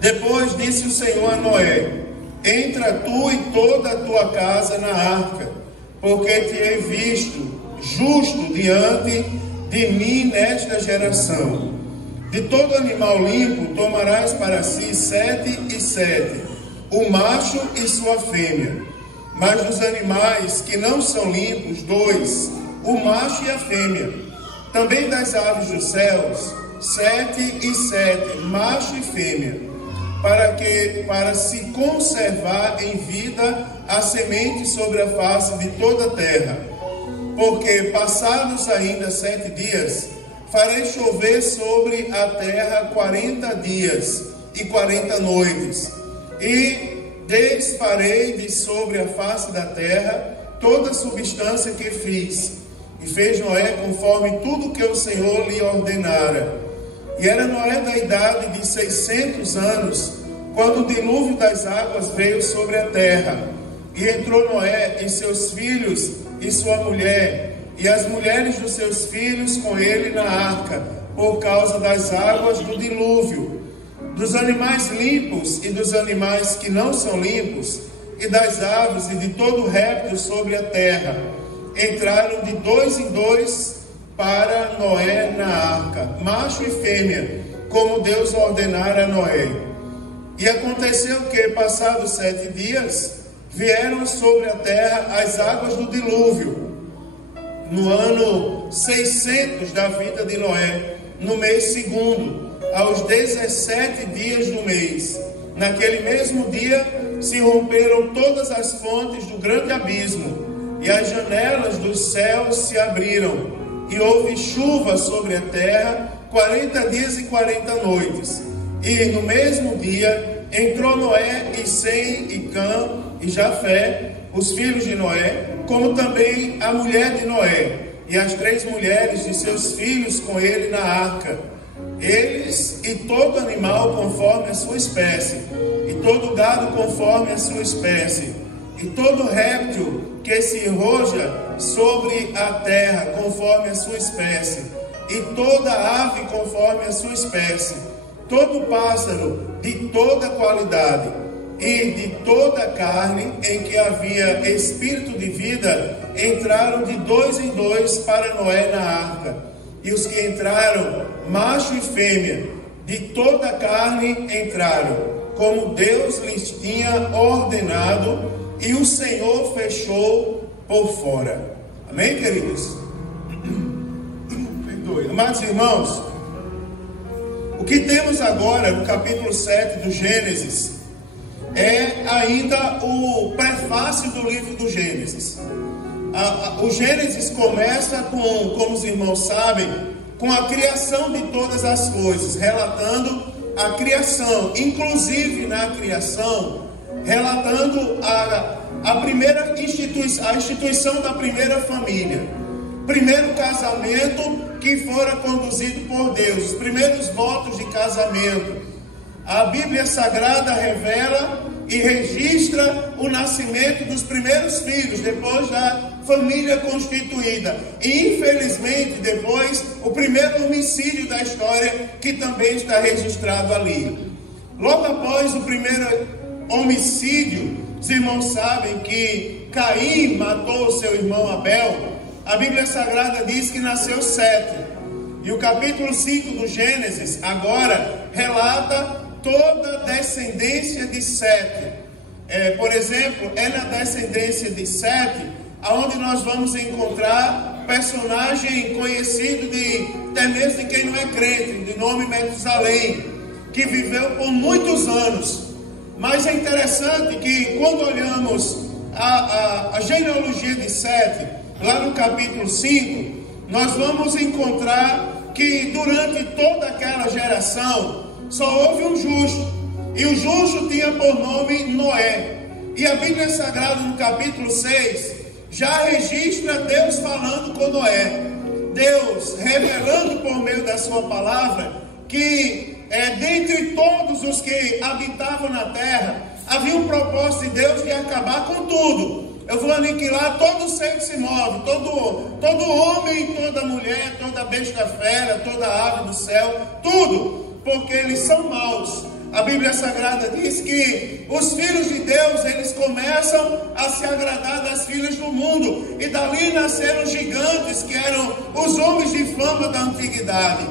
Depois disse o Senhor a Noé: entra tu e toda a tua casa na arca, porque te hei visto justo diante de mim nesta geração. De todo animal limpo tomarás para si 7 e 7, o macho e sua fêmea. Mas dos animais que não são limpos, 2, o macho e a fêmea. Também das aves dos céus, 7 e 7, macho e fêmea, para se conservar em vida a semente sobre a face de toda a terra. Porque passados ainda 7 dias, farei chover sobre a terra 40 dias e 40 noites, e desfarei de sobre a face da terra toda a substância que fiz. E fez Noé conforme tudo que o Senhor lhe ordenara. E era Noé da idade de 600 anos, quando o dilúvio das águas veio sobre a terra. E entrou Noé e seus filhos e sua mulher, e as mulheres dos seus filhos com ele na arca, por causa das águas do dilúvio. Dos animais limpos e dos animais que não são limpos, e das aves e de todo réptil sobre a terra, entraram de 2 em 2 para Noé na arca, macho e fêmea, como Deus ordenara a Noé. E aconteceu que, passados 7 dias, vieram sobre a terra as águas do dilúvio, no ano 600 da vida de Noé, no mês segundo, aos 17 dias do mês. Naquele mesmo dia se romperam todas as fontes do grande abismo, e as janelas dos céus se abriram, e houve chuva sobre a terra 40 dias e 40 noites. E no mesmo dia entrou Noé e Sem e Cã e Jafé, os filhos de Noé, como também a mulher de Noé, e as 3 mulheres de seus filhos com ele na arca. Eles e todo animal conforme a sua espécie, e todo gado conforme a sua espécie, e todo réptil que se roja sobre a terra conforme a sua espécie, e toda ave conforme a sua espécie, todo pássaro de toda qualidade, e de toda a carne em que havia espírito de vida, entraram de 2 em 2 para Noé na arca. E os que entraram, macho e fêmea, de toda a carne entraram, como Deus lhes tinha ordenado, e o Senhor fechou por fora. Amém, queridos? Amados irmãos, o que temos agora no capítulo 7 do Gênesis é ainda o prefácio do livro do Gênesis. O Gênesis começa com, como os irmãos sabem, com a criação de todas as coisas, relatando a criação, inclusive na criação, relatando a instituição da primeira família, primeiro casamento que fora conduzido por Deus, os primeiros votos de casamento. A Bíblia Sagrada revela e registra o nascimento dos primeiros filhos, depois da família constituída. E, infelizmente, depois, o primeiro homicídio da história, que também está registrado ali. Logo após o primeiro homicídio, os irmãos sabem que Caim matou o seu irmão Abel. A Bíblia Sagrada diz que nasceu Sete. E o capítulo 5 do Gênesis, agora, relata toda a descendência de Sete. Por exemplo, é na descendência de Sete aonde nós vamos encontrar personagem conhecido até mesmo de quem não é crente, de nome Metusalém, que viveu por muitos anos. Mas é interessante que quando olhamos a genealogia de Sete, lá no capítulo 5, nós vamos encontrar que durante toda aquela geração só houve um justo, e o justo tinha por nome Noé. E a Bíblia Sagrada no capítulo 6 já registra Deus falando com Noé, Deus revelando por meio da sua palavra que dentre todos os que habitavam na terra havia um propósito de Deus de acabar com tudo. Eu vou aniquilar todo ser que se move, todo homem, toda mulher, toda besta fera, toda ave do céu, tudo, porque eles são maus. A Bíblia Sagrada diz que os filhos de Deus, eles começam a se agradar das filhas do mundo. E dali nasceram gigantes, que eram os homens de fama da antiguidade.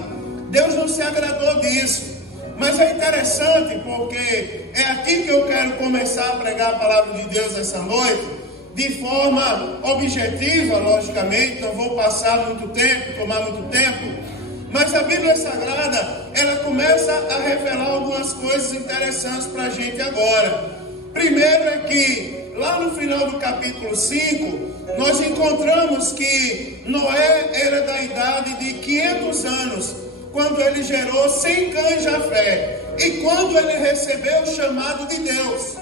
Deus não se agradou disso. Mas é interessante porque é aqui que eu quero começar a pregar a palavra de Deus essa noite, de forma objetiva, logicamente, não vou passar muito tempo, tomar muito tempo, mas a Bíblia Sagrada, ela começa a revelar algumas coisas interessantes para a gente agora. Primeiro é que, lá no final do capítulo 5, nós encontramos que Noé era da idade de 500 anos, quando ele gerou 100 cães Jafé, e quando ele recebeu o chamado de Deus.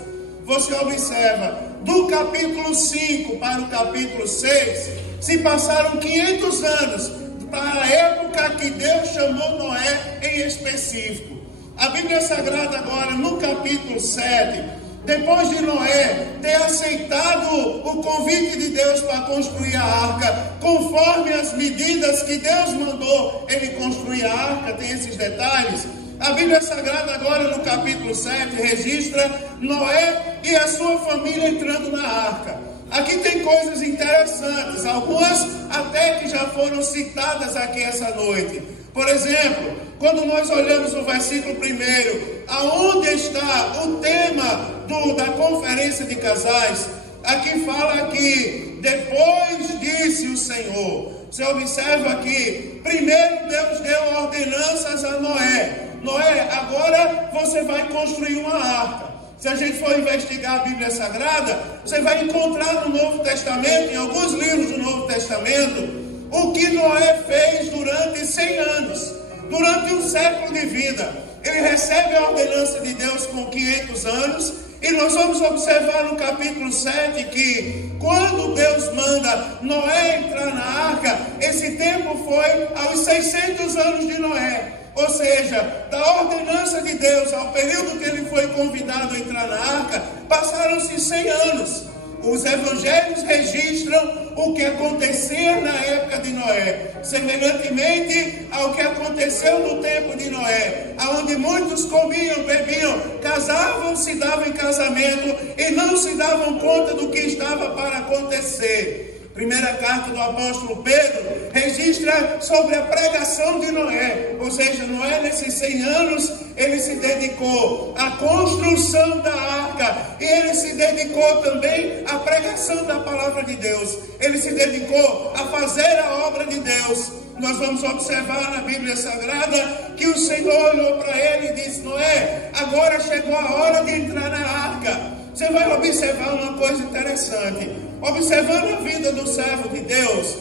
Você observa, do capítulo 5 para o capítulo 6, se passaram 500 anos, para a época que Deus chamou Noé em específico. A Bíblia Sagrada agora, no capítulo 7, depois de Noé ter aceitado o convite de Deus para construir a arca, conforme as medidas que Deus mandou ele construir a arca, tem esses detalhes. A Bíblia Sagrada agora no capítulo 7 registra Noé e a sua família entrando na arca. Aqui tem coisas interessantes, algumas até que já foram citadas aqui essa noite. Por exemplo, quando nós olhamos o versículo 1, aonde está o tema da conferência de casais, aqui fala que depois disse o Senhor. Você observa aqui, primeiro Deus deu ordenanças a Noé. Noé, agora você vai construir uma arca. Se a gente for investigar a Bíblia Sagrada, você vai encontrar no Novo Testamento, em alguns livros do Novo Testamento, o que Noé fez durante 100 anos, durante um século de vida. Ele recebe a ordenança de Deus com 500 anos, e nós vamos observar no capítulo 7 que quando Deus manda Noé entrar na arca, esse tempo foi aos 600 anos de Noé. Ou seja, da ordenança de Deus ao período que ele foi convidado a entrar na arca, passaram-se 100 anos. Os evangelhos registram o que acontecia na época de Noé, semelhantemente ao que aconteceu no tempo de Noé, onde muitos comiam, bebiam, casavam, se davam em casamento e não se davam conta do que estava para acontecer. Primeira carta do apóstolo Pedro registra sobre a pregação de Noé, ou seja, Noé nesses 100 anos, ele se dedicou à construção da arca, e ele se dedicou também à pregação da palavra de Deus, ele se dedicou a fazer a obra de Deus. Nós vamos observar na Bíblia Sagrada que o Senhor olhou para ele e disse: Noé, agora chegou a hora de entrar na arca. Você vai observar uma coisa interessante. Observando a vida do servo de Deus,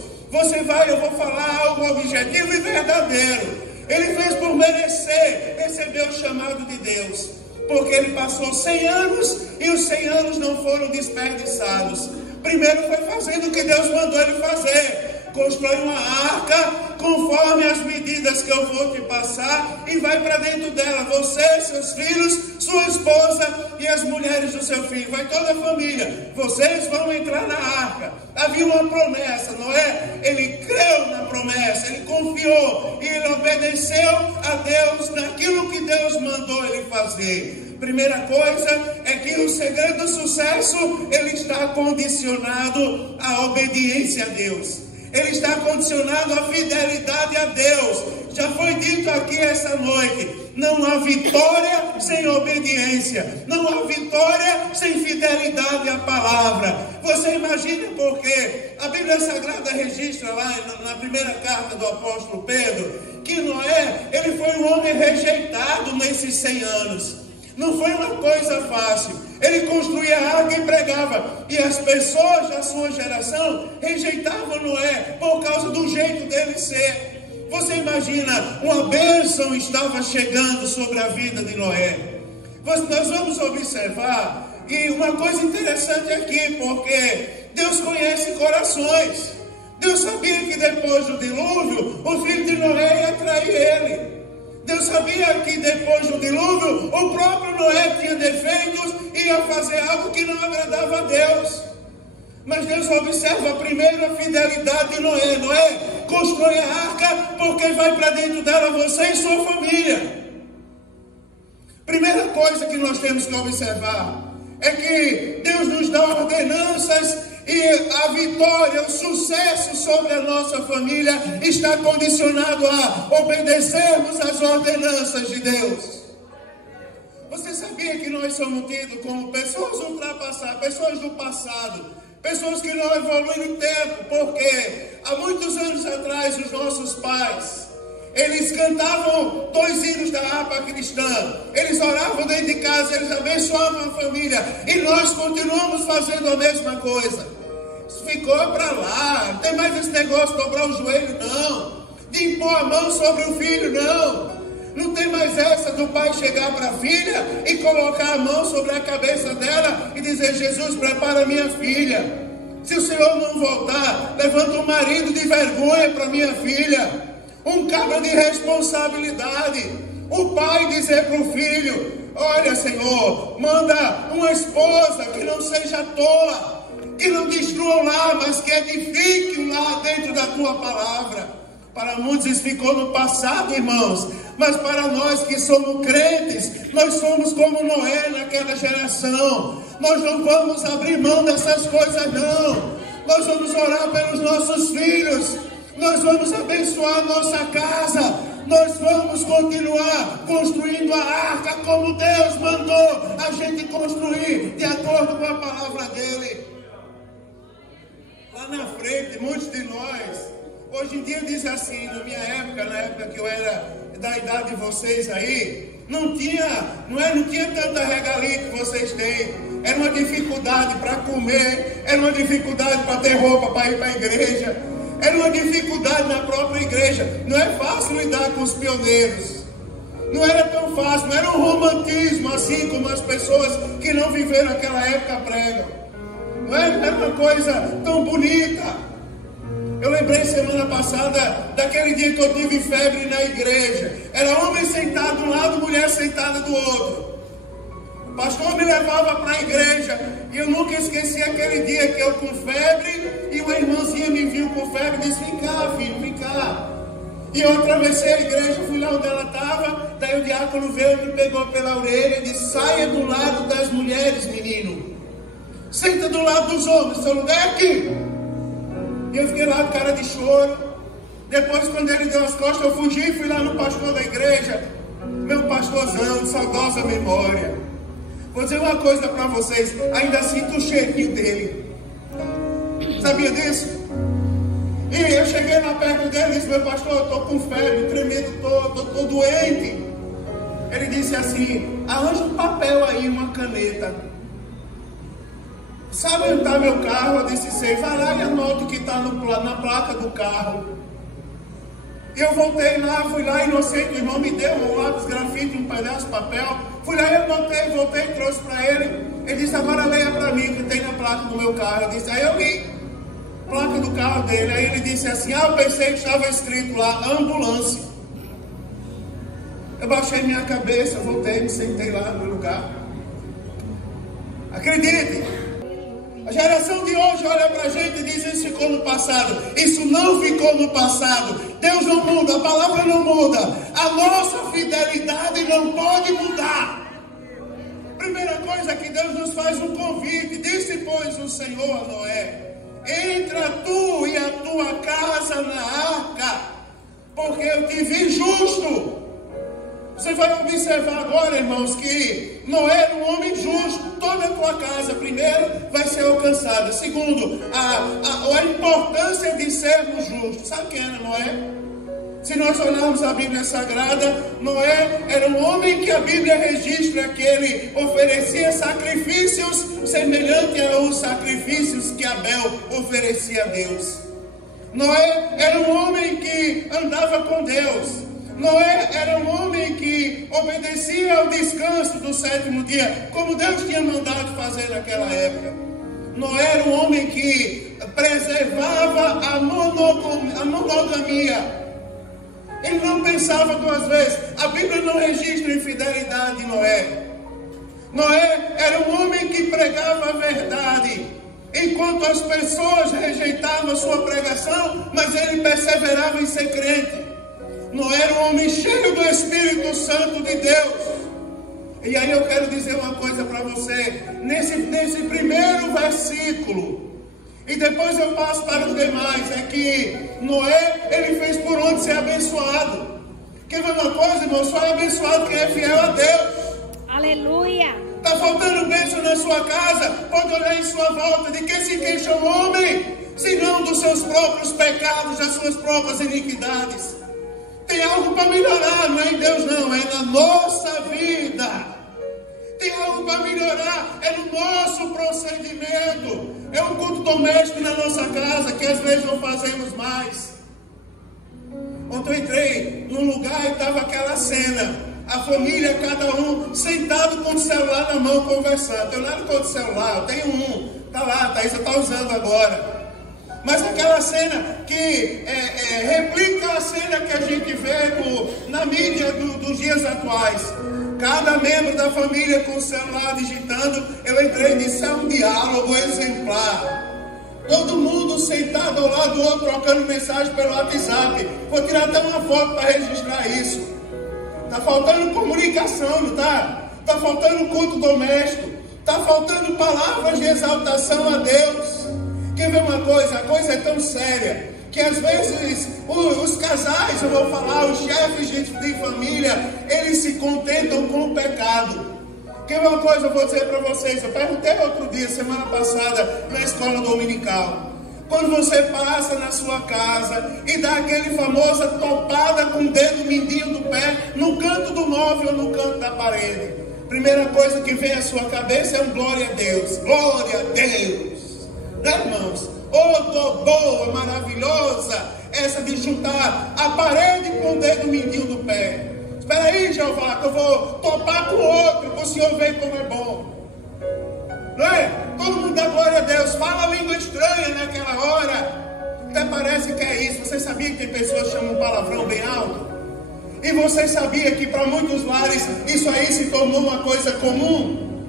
eu vou falar algo objetivo e verdadeiro. Ele fez por merecer receber o chamado de Deus, porque ele passou 100 anos e os 100 anos não foram desperdiçados. Primeiro foi fazendo o que Deus mandou ele fazer. Constrói uma arca conforme as medidas que eu vou te passar e vai para dentro dela, você, seus filhos, sua esposa e as mulheres do seu filho, vai toda a família, vocês vão entrar na arca. Havia uma promessa, Noé, ele creu na promessa, ele confiou e ele obedeceu a Deus naquilo que Deus mandou ele fazer. Primeira coisa é que o segredo do sucesso, ele está condicionado à obediência a Deus. Ele está condicionado à fidelidade a Deus. Já foi dito aqui essa noite, não há vitória sem obediência, não há vitória sem fidelidade à palavra. Você imagina por quê? A Bíblia Sagrada registra lá na primeira carta do apóstolo Pedro, que Noé, ele foi um homem rejeitado nesses 100 anos. Não foi uma coisa fácil. Ele construía a arca e pregava, e as pessoas da sua geração rejeitavam Noé por causa do jeito dele ser. Você imagina, uma bênção estava chegando sobre a vida de Noé. Nós vamos observar, e uma coisa interessante aqui, porque Deus conhece corações. Deus sabia que depois do dilúvio, o filho de Noé ia trair ele. Deus sabia que depois do dilúvio, o próprio Noé tinha defeitos e ia fazer algo que não agradava a Deus. Mas Deus observa primeiro a fidelidade de Noé. Noé, constrói a arca, porque vai para dentro dela você e sua família. Primeira coisa que nós temos que observar é que Deus nos dá ordenanças e a vitória, o sucesso sobre a nossa família está condicionado a obedecermos às ordenanças de Deus. Você sabia que nós somos tidos como pessoas ultrapassadas, pessoas do passado, pessoas que não evoluem no tempo, porque há muitos anos atrás os nossos pais, eles cantavam 2 hinos da harpa cristã, eles oravam dentro de casa, eles abençoavam a família, e nós continuamos fazendo a mesma coisa. Isso ficou para lá, não tem mais esse negócio de dobrar o joelho, não, de impor a mão sobre o filho, não. Não tem mais essa do pai chegar para a filha e colocar a mão sobre a cabeça dela e dizer: Jesus, prepara minha filha. Se o Senhor não voltar, levanta um marido de vergonha para minha filha. Um cabra de responsabilidade. O pai dizer para o filho: olha, Senhor, manda uma esposa que não seja tola, que não destrua o lar, mas que edifique o lar dentro da tua palavra. Para muitos isso ficou no passado, irmãos, mas para nós que somos crentes, nós somos como Noé naquela geração. Nós não vamos abrir mão dessas coisas, não. Nós vamos orar pelos nossos filhos, nós vamos abençoar a nossa casa, nós vamos continuar construindo a arca como Deus mandou a gente construir, de acordo com a palavra dele. Lá na frente, muitos de nós hoje em dia dizem assim: na minha época, na época que eu era da idade de vocês aí, não tinha tanta regalia que vocês têm. Era uma dificuldade para comer, era uma dificuldade para ter roupa para ir para a igreja, era uma dificuldade na própria igreja. Não é fácil lidar com os pioneiros. Não era tão fácil, não era um romantismo assim como as pessoas que não viveram aquela época pregam. Não era uma coisa tão bonita. Eu lembrei semana passada daquele dia que eu tive febre na igreja. Era homem sentado de um lado, mulher sentada do outro. O pastor me levava para a igreja e eu nunca esqueci aquele dia que eu com febre e uma irmãzinha me viu com febre e disse: vem cá, filho, vem cá. E eu atravessei a igreja, fui lá onde ela estava. Daí o diácono veio e me pegou pela orelha e disse: saia do lado das mulheres, menino. Senta do lado dos homens, seu lugar é aqui. E eu fiquei lá de cara de choro. Depois, quando ele deu as costas, eu fugi e fui lá no pastor da igreja, meu pastorzão de saudosa memória. Vou dizer uma coisa para vocês, ainda sinto o cheirinho dele. Sabia disso? E eu cheguei lá perto dele e disse: meu pastor, eu estou com febre, tremendo todo, estou doente. Ele disse assim: arranja um papel aí, uma caneta. Sabe onde está meu carro? Eu disse: sei, vai lá e anota o que está na placa do carro. E eu voltei lá, fui lá, inocente, o irmão me deu um lápis grafite, um pedaço de papel. Fui lá e anotei, voltei, trouxe para ele. Ele disse: agora leia para mim o que tem na placa do meu carro. Eu disse: aí eu li a placa do carro dele. Aí ele disse assim: eu pensei que estava escrito lá, ambulância. Eu baixei minha cabeça, voltei, me sentei lá no lugar. Acredite! A geração de hoje olha para a gente e diz: isso ficou no passado. Isso não ficou no passado. Deus não muda, a palavra não muda. A nossa fidelidade não pode mudar. Primeira coisa que Deus nos faz um convite. Disse, pois, o Senhor a Noé: entra tu e a tua casa na arca, porque eu te vi justo. Você vai observar agora, irmãos, que Noé era um homem justo. Toda a tua casa, primeiro, vai ser alcançada. Segundo, a importância de sermos justos. Sabe quem era Noé? Se nós olharmos a Bíblia Sagrada, Noé era um homem que a Bíblia registra que ele oferecia sacrifícios semelhantes aos sacrifícios que Abel oferecia a Deus. Noé era um homem que andava com Deus. Noé era um homem que obedecia ao descanso do 7º dia, como Deus tinha mandado fazer naquela época. Noé era um homem que preservava a monogamia. Ele não pensava 2 vezes. A Bíblia não registra infidelidade de Noé. Noé era um homem que pregava a verdade, enquanto as pessoas rejeitavam a sua pregação, mas ele perseverava em ser crente. Noé era um homem cheio do Espírito Santo de Deus. E aí eu quero dizer uma coisa para você, nesse primeiro versículo, e depois eu passo para os demais, é que Noé, ele fez por onde ser abençoado. Quer ver uma coisa, irmão? Só é abençoado quem é fiel a Deus. Aleluia. Está faltando bênção na sua casa? Pode olhar em sua volta. De que se queixa o homem? Senão dos seus próprios pecados, das suas próprias iniquidades. Tem algo para melhorar, não é em Deus não, é na nossa vida. Tem algo para melhorar, é no nosso procedimento. É um culto doméstico na nossa casa, que às vezes não fazemos mais. Ontem eu entrei num lugar e estava aquela cena. A família, cada um sentado com o celular na mão, conversando. Eu tenho nada contra o celular, eu tenho um. Está lá, a Thaisa está usando agora. Mas aquela cena que replica a cena que a gente vê na mídia dos dias atuais. Cada membro da família com o celular digitando. Eu entrei nisso, é um diálogo exemplar. Todo mundo sentado ao lado do outro, trocando mensagem pelo WhatsApp. Vou tirar até uma foto para registrar isso. Está faltando comunicação, não está? Está faltando culto doméstico. Está faltando palavras de exaltação a Deus. Quer ver uma coisa? A coisa é tão séria que às vezes os casais, eu vou falar, os chefes de família, eles se contentam com o pecado. Quer ver uma coisa? Eu vou dizer para vocês. Eu perguntei outro dia, semana passada, na escola dominical. Quando você passa na sua casa e dá aquele famosa topada com o dedo mindinho do pé no canto do móvel ou no canto da parede, primeira coisa que vem à sua cabeça é um glória a Deus. Glória a Deus. Né, irmãos? Oh, boa, maravilhosa, essa de juntar a parede com o dedo mindinho do pé. Espera aí, Jeová, que eu vou topar com o outro, para o Senhor ver como é bom. Não é? Todo mundo dá glória a Deus, fala língua estranha naquela hora. Até parece que é isso. Você sabia que tem pessoas que chamam palavrão bem alto? E você sabia que para muitos lares isso aí se tornou uma coisa comum?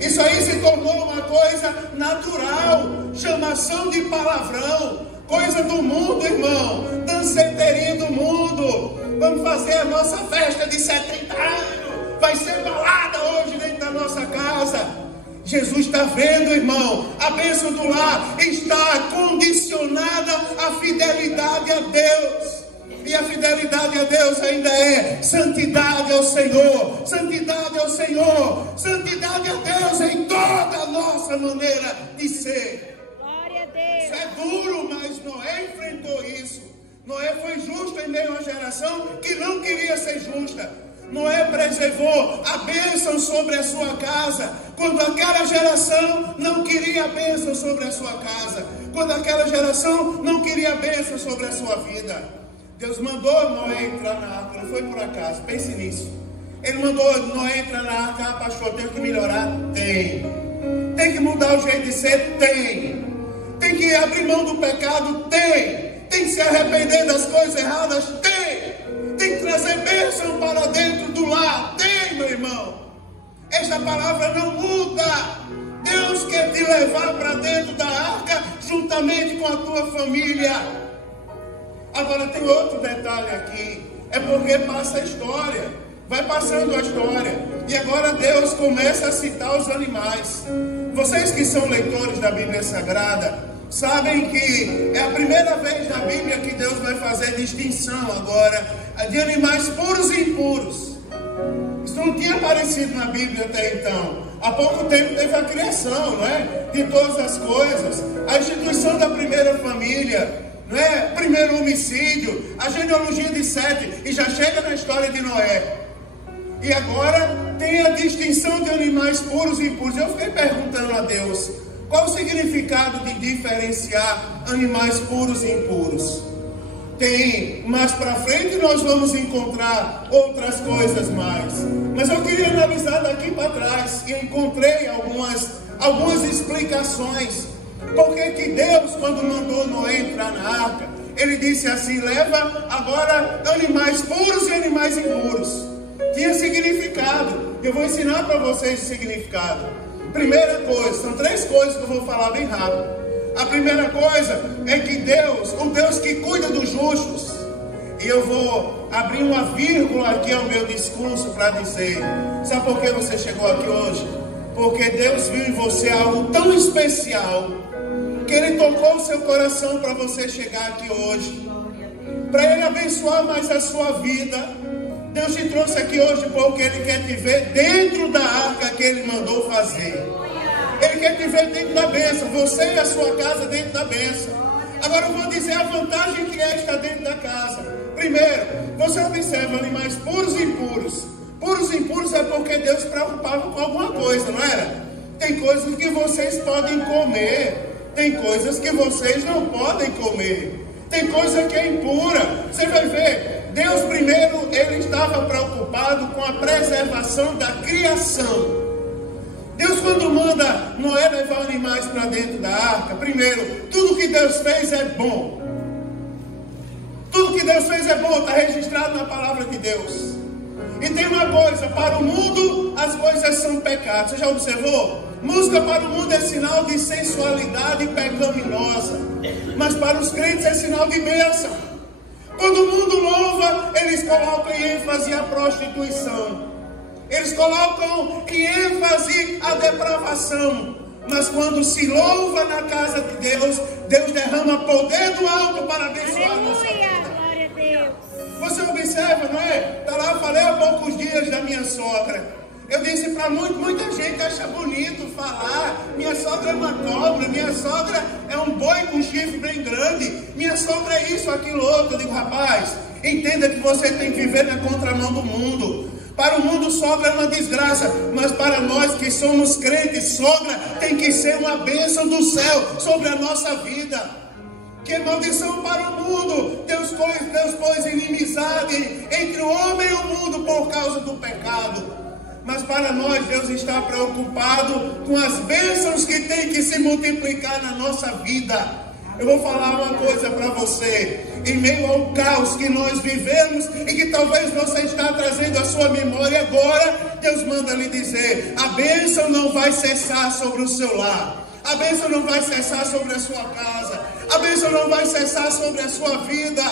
Isso aí se tornou uma coisa natural. Chamação de palavrão. Coisa do mundo, irmão. Danceteria do mundo. Vamos fazer a nossa festa de 70 anos. Vai ser balada hoje dentro da nossa casa. Jesus está vendo, irmão. A bênção do lar está condicionada à fidelidade a Deus. E a fidelidade a Deus ainda é santidade ao Senhor. Santidade ao Senhor. Santidade a Deus em toda a nossa maneira de ser. Glória a Deus. Isso é duro, mas Noé enfrentou isso. Noé foi justo em meio a uma geração que não queria ser justa. Noé preservou a bênção sobre a sua casa, quando aquela geração não queria a bênção sobre a sua casa, quando aquela geração não queria a bênção sobre a sua vida. Deus mandou Noé entrar na arca, não foi por acaso, pense nisso. Ele mandou Noé entrar na arca. Ah, pastor, tem que melhorar? Tem que mudar o jeito de ser? Tem que abrir mão do pecado? Tem que se arrepender das coisas erradas? Tem que trazer bênção para dentro do lar? Tem, meu irmão. Esta palavra não muda. Deus quer te levar para dentro da arca juntamente com a tua família. Agora tem outro detalhe aqui. É porque passa a história. Vai passando a história. E agora Deus começa a citar os animais. Vocês que são leitores da Bíblia Sagrada sabem que é a primeira vez na Bíblia que Deus vai fazer distinção agora de animais puros e impuros. Isso não tinha aparecido na Bíblia até então. Há pouco tempo teve a criação, não é? De todas as coisas. A instituição da primeira família, não é? Primeiro homicídio, a genealogia de Sete, e já chega na história de Noé. E agora tem a distinção de animais puros e impuros. Eu fiquei perguntando a Deus, qual o significado de diferenciar animais puros e impuros? Tem mais para frente nós vamos encontrar outras coisas mais. Mas eu queria analisar daqui para trás e encontrei algumas explicações. Por que Deus, quando mandou Noé entrar na arca, ele disse assim: leva agora animais puros e animais impuros. Tinha significado. Eu vou ensinar para vocês o significado. Primeira coisa, são 3 coisas que eu vou falar bem rápido. A primeira coisa é que Deus, o Deus que cuida dos justos, E eu vou abrir uma vírgula aqui ao meu discurso para dizer: sabe por que você chegou aqui hoje? Porque Deus viu em você algo tão especial, que Ele tocou o seu coração para você chegar aqui hoje, para Ele abençoar mais a sua vida. Deus te trouxe aqui hoje porque Ele quer te ver dentro da arca que Ele mandou fazer. Ele quer te ver dentro da bênção, você e a sua casa dentro da bênção. Agora eu vou dizer a vantagem que é estar dentro da casa. Primeiro, você observa animais puros e impuros. Puros e impuros é porque Deus se preocupava com alguma coisa, não era? Tem coisas que vocês podem comer, tem coisas que vocês não podem comer, tem coisa que é impura. Você vai ver, Deus primeiro, Ele estava preocupado com a preservação da criação. Deus, quando manda Noé levar animais para dentro da arca, primeiro, tudo que Deus fez é bom. Tudo que Deus fez é bom, está registrado na palavra de Deus. E tem uma coisa, para o mundo as coisas são pecado. Você já observou? Música para o mundo é sinal de sensualidade pecaminosa, mas para os crentes é sinal de bênção. Quando o mundo louva, eles colocam em ênfase a prostituição, eles colocam em ênfase a depravação. Mas quando se louva na casa de Deus, Deus derrama poder do alto para abençoar a nossa vida. Glória a Deus. Você observa, não é? Está lá, eu falei há poucos dias da minha sogra. Eu disse para muita gente acha bonito falar: minha sogra é uma cobra, minha sogra é um boi com chifre bem grande, minha sogra é isso, aquilo, outro. Eu digo: rapaz, entenda que você tem que viver na contramão do mundo. Para o mundo, sogra é uma desgraça, mas para nós que somos crentes, sogra tem que ser uma bênção do céu sobre a nossa vida. Que maldição para o mundo! Deus pôs inimizade entre o homem e o mundo por causa do pecado. Mas para nós, Deus está preocupado com as bênçãos que tem que se multiplicar na nossa vida. Eu vou falar uma coisa para você. Em meio ao caos que nós vivemos e que talvez você está trazendo à sua memória agora, Deus manda lhe dizer: a bênção não vai cessar sobre o seu lar. A bênção não vai cessar sobre a sua casa. A bênção não vai cessar sobre a sua vida.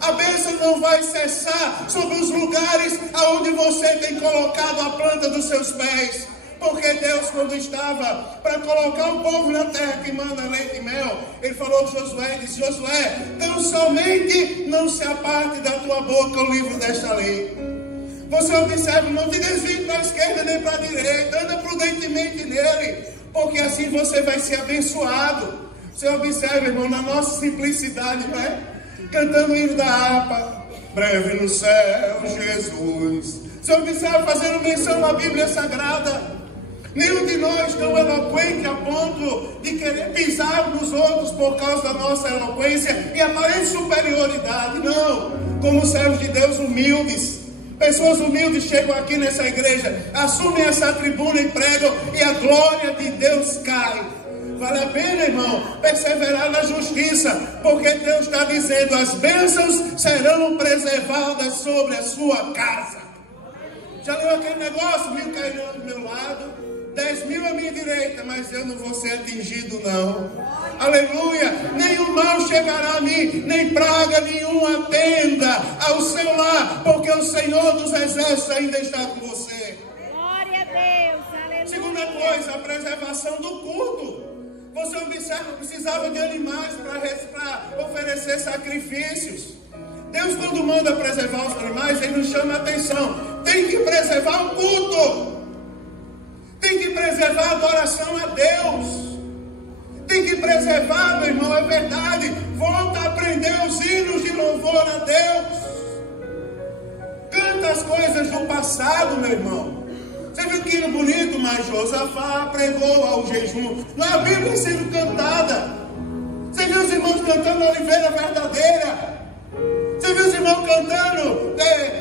A bênção não vai cessar sobre os lugares aonde você tem colocado a planta dos seus pés. Porque Deus, quando estava para colocar o povo na terra que manda leite e mel, Ele falou com Josué e disse: Josué, tão somente não se aparte da tua boca o livro desta lei. Você observa, não te desvie para a esquerda nem para a direita, anda prudentemente nele, porque assim você vai ser abençoado. Você observa, irmão, na nossa simplicidade, não é? Cantando o hino da harpa, breve no céu, Jesus. Você observa, fazendo menção à Bíblia Sagrada. Nenhum de nós tão eloquente a ponto de querer pisar nos outros por causa da nossa eloquência e aparente superioridade. Não, como servos de Deus humildes. Pessoas humildes chegam aqui nessa igreja, assumem essa tribuna e pregam, e a glória de Deus cai. Vale a pena, irmão, perseverar na justiça, porque Deus está dizendo: as bênçãos serão preservadas sobre a sua casa. Já leu aquele negócio? 1000 cairão do meu lado, 10.000 à minha direita, mas eu não vou ser atingido, não. Aleluia! Nenhum mal chegará a mim, nem praga nenhuma tenda ao seu lar, porque o Senhor dos Exércitos ainda está com você. Glória a Deus. Aleluia. Segunda coisa, a preservação do culto. Você observa, precisava de animais para oferecer sacrifícios. Deus, quando manda preservar os animais, Ele nos chama a atenção: tem que preservar o culto, tem que preservar a adoração a Deus, tem que preservar, meu irmão, é verdade. Volta a aprender os hinos de louvor a Deus, canta as coisas do passado, meu irmão. Você viu que hino bonito? Mas Josafá pregou ao jejum. Na Bíblia sendo cantada. Você viu os irmãos cantando a oliveira verdadeira? Você viu os irmãos cantando?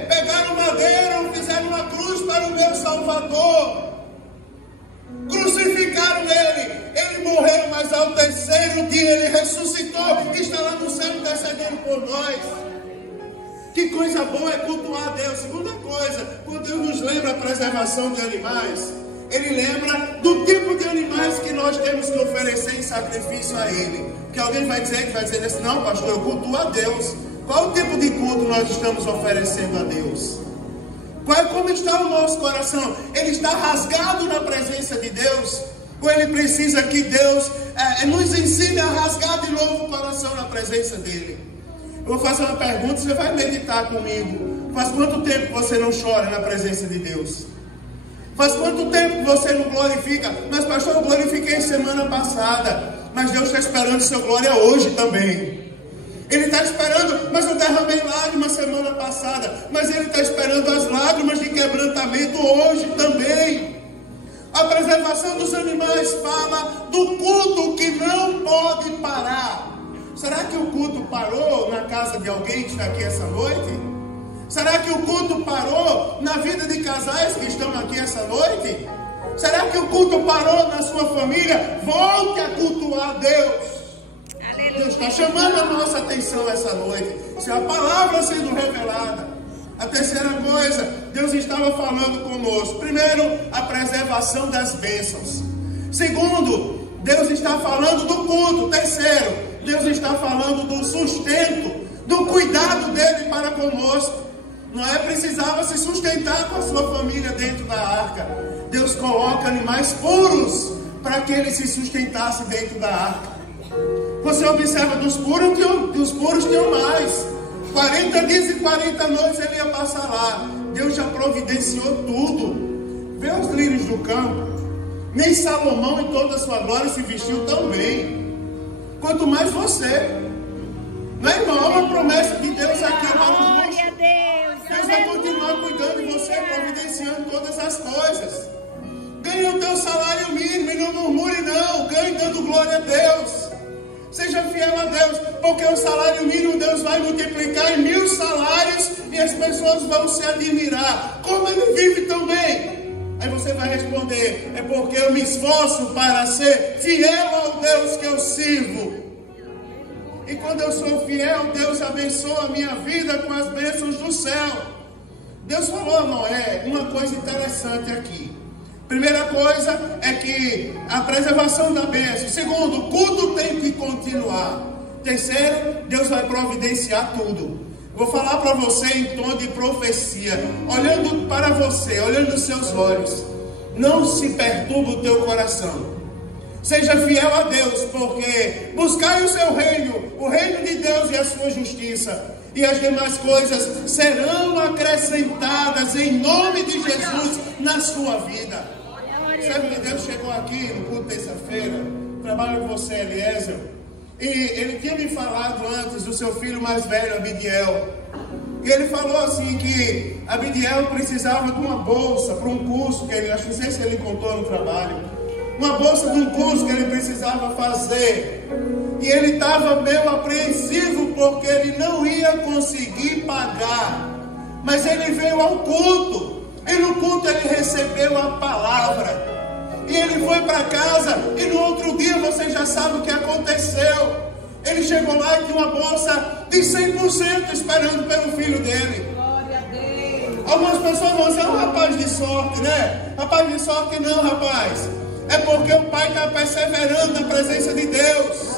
Pegaram madeira, fizeram uma cruz para o meu Salvador. Crucificaram ele. Ele morreu, mas ao terceiro dia ele ressuscitou. E está lá no céu intercedendo por nós. Que coisa boa é cultuar a Deus. Segunda coisa, quando Deus nos lembra a preservação de animais, Ele lembra do tipo de animais que nós temos que oferecer em sacrifício a Ele. Porque alguém vai dizer assim: não, pastor, eu cultuo a Deus. Qual tipo de culto nós estamos oferecendo a Deus? Como está o nosso coração? Ele está rasgado na presença de Deus? Ou ele precisa que Deus nos ensine a rasgar de novo o coração na presença dele? Eu vou fazer uma pergunta, você vai meditar comigo. Faz quanto tempo que você não chora na presença de Deus? Faz quanto tempo que você não glorifica? Mas pastor, eu glorifiquei semana passada. Mas Deus está esperando seu glória hoje também. Ele está esperando, mas eu derramei lágrimas semana passada. Mas Ele está esperando as lágrimas de quebrantamento hoje também. A preservação dos animais fala do culto que não pode parar. Será que o culto parou na casa de alguém que está aqui essa noite? Será que o culto parou na vida de casais que estão aqui essa noite? Será que o culto parou na sua família? Volte a cultuar Deus. Deus está chamando a nossa atenção essa noite. Se a palavra sendo revelada. A terceira coisa, Deus estava falando conosco. Primeiro, a preservação das bênçãos. Segundo, Deus está falando do culto. Terceiro, Deus está falando do sustento, do cuidado dele para conosco. Noé precisava se sustentar com a sua família dentro da arca. Deus coloca animais puros para que ele se sustentasse dentro da arca. Você observa, dos puros tinham mais. 40 dias e 40 noites ele ia passar lá. Deus já providenciou tudo. Vê os lírios do campo. Nem Salomão em toda a sua glória se vestiu tão bem. Quanto mais você. Não é, irmão? É uma promessa de Deus aqui para os nossos. Deus vai continuar cuidando de você, providenciando todas as coisas. Ganhe o teu salário mínimo e não murmure não. Ganhe dando glória a Deus. Seja fiel a Deus, porque o salário mínimo Deus vai multiplicar em 1000 salários e as pessoas vão se admirar. Como ele vive tão bem? Aí você vai responder, é porque eu me esforço para ser fiel ao Deus que eu sirvo. E quando eu sou fiel, Deus abençoa a minha vida com as bênçãos do céu. Deus falou a Noé uma coisa interessante aqui. Primeira coisa é que a preservação da bênção. Segundo, o culto tem que continuar. Terceiro, Deus vai providenciar tudo. Vou falar para você em tom de profecia. Olhando para você, olhando nos seus olhos. Não se perturbe o teu coração. Seja fiel a Deus, porque buscai o seu reino, o reino de Deus e a sua justiça. E as demais coisas serão acrescentadas em nome de Jesus na sua vida. O servo de Deus chegou aqui no culto terça-feira, trabalho com você, Eliezer, e ele tinha me falado antes do seu filho mais velho, Abidiel. E ele falou assim que Abidiel precisava de uma bolsa para um curso que ele, acho que não sei se ele contou no trabalho, uma bolsa de um curso que ele precisava fazer. E ele estava meio apreensivo porque ele não ia conseguir pagar. Mas ele veio ao culto. E no culto ele recebeu a palavra. E ele foi para casa. E no outro dia você já sabe o que aconteceu. Ele chegou lá e tinha uma bolsa de 100% esperando pelo filho dele. Glória a Deus. Algumas pessoas vão dizer, um rapaz de sorte, né? Rapaz de sorte não, rapaz. É porque o pai está perseverando na presença de Deus.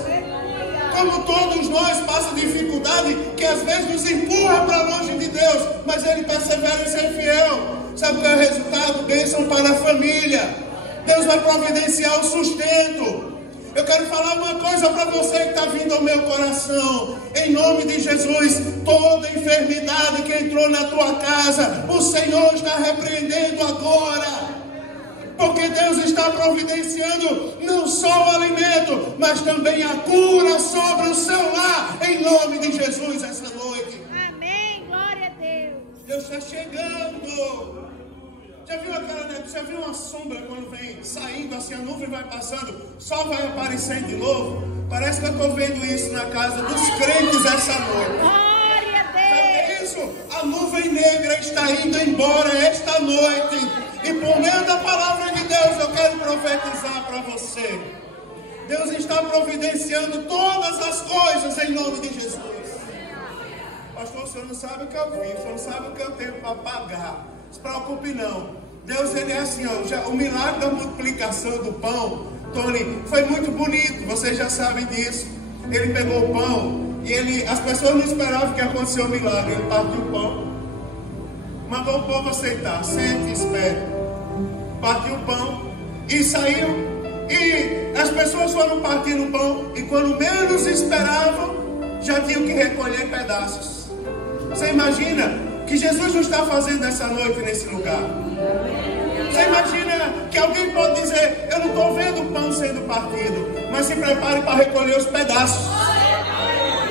Como todos nós passa dificuldade que às vezes nos empurra para longe de Deus, mas ele persevera em ser fiel. Sabe qual é o resultado? Bênção para a família. Deus vai providenciar o sustento. Eu quero falar uma coisa para você que está vindo ao meu coração. Em nome de Jesus, toda enfermidade que entrou na tua casa, o Senhor está repreendendo agora. Porque Deus está providenciando não só o alimento, mas também a cura sobre o seu lar, em nome de Jesus, essa noite. Amém, glória a Deus. Deus está chegando. Já viu uma sombra quando vem saindo assim, a nuvem vai passando, o sol vai aparecendo de novo? Parece que eu estou vendo isso na casa dos crentes essa noite. Glória a Deus. É isso? A nuvem negra está indo embora esta noite. E por meio da palavra de Deus eu quero profetizar para você. Deus está providenciando todas as coisas em nome de Jesus. Pastor, o senhor não sabe o que eu vi, o senhor não sabe o que eu tenho para pagar. Não se preocupe não. Deus, ele é assim, ó, o milagre da multiplicação do pão, Tony, foi muito bonito, vocês já sabem disso. Ele pegou o pão E as pessoas não esperavam que acontecesse um milagre. Ele partiu o pão, mandou o povo aceitar. Sente e espere. Partiu o pão e saiu. E as pessoas foram partindo o pão. E quando menos esperavam, já tinham que recolher pedaços. Você imagina que Jesus não está fazendo essa noite nesse lugar? Você imagina que alguém pode dizer: eu não estou vendo o pão sendo partido, mas se prepare para recolher os pedaços.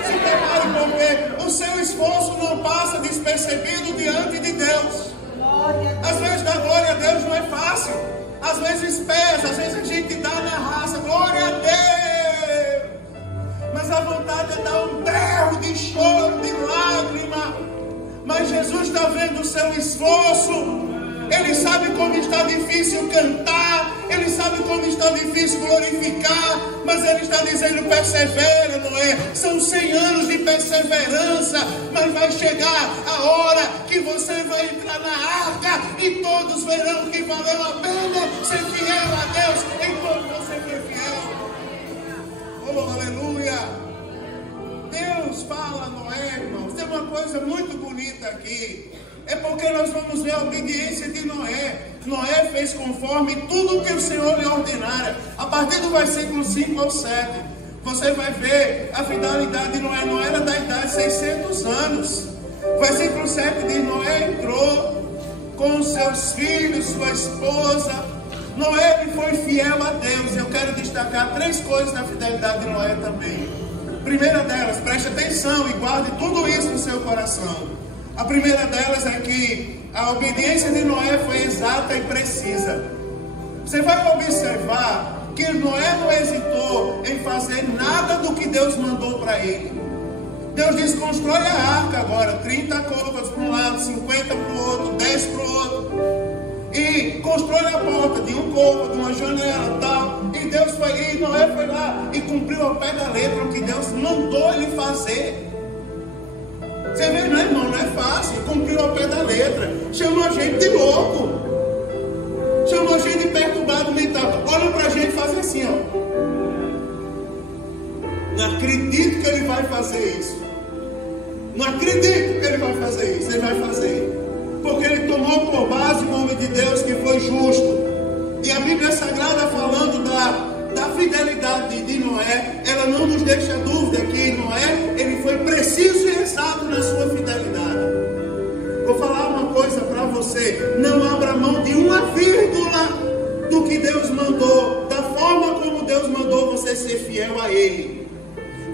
Se prepare, porque o seu esforço não passa despercebido diante de Deus. Às vezes dar glória a Deus não é fácil. Às vezes pesa, às vezes a gente dá na raça, glória a Deus. Mas a vontade é dar um berro de choro, de lágrima. Mas Jesus está vendo o seu esforço. Ele sabe como está difícil cantar. Ele sabe como está difícil glorificar. Mas Ele está dizendo: persevera, Noé. São 100 anos de perseverança. Mas vai chegar a hora que você vai entrar na arca e todos verão que valeu a pena ser fiel a Deus enquanto você foi fiel. Oh, aleluia! Deus fala a Noé, irmãos. Tem uma coisa muito bonita aqui. É porque nós vamos ver a obediência de Noé. Noé fez conforme tudo que o Senhor lhe ordenara. A partir do versículo 5 ao 7, você vai ver a fidelidade de Noé. Noé era da idade de 600 anos. Versículo 7 diz: Noé entrou com seus filhos, sua esposa. Noé ele foi fiel a Deus. Eu quero destacar 3 coisas da fidelidade de Noé também. Primeira delas, preste atenção e guarde tudo isso no seu coração. A primeira delas é que a obediência de Noé foi exata e precisa. Você vai observar que Noé não hesitou em fazer nada do que Deus mandou para ele. Deus disse: constrói a arca agora, 30 côvados para um lado, 50 para o outro, 10 para o outro. E constrói a porta de um côvado, uma janela, tal. E Noé foi lá e cumpriu ao pé da letra o que Deus mandou ele fazer. Você vê, não, irmão, não é fácil. Cumpriu ao pé da letra. Chamou a gente de louco. Chamou a gente de perturbado mental. Olha pra gente fazer assim, ó. Não acredito que ele vai fazer isso. Não acredito que ele vai fazer isso. Ele vai fazer. Porque ele tomou por base o homem de Deus que foi justo. E a Bíblia Sagrada, falando da fidelidade de Noé, ela não nos deixa dúvida que Noé, ele foi preciso e exato na sua fidelidade. Vou falar uma coisa para você: não abra mão de uma vírgula do que Deus mandou, da forma como Deus mandou você ser fiel a Ele.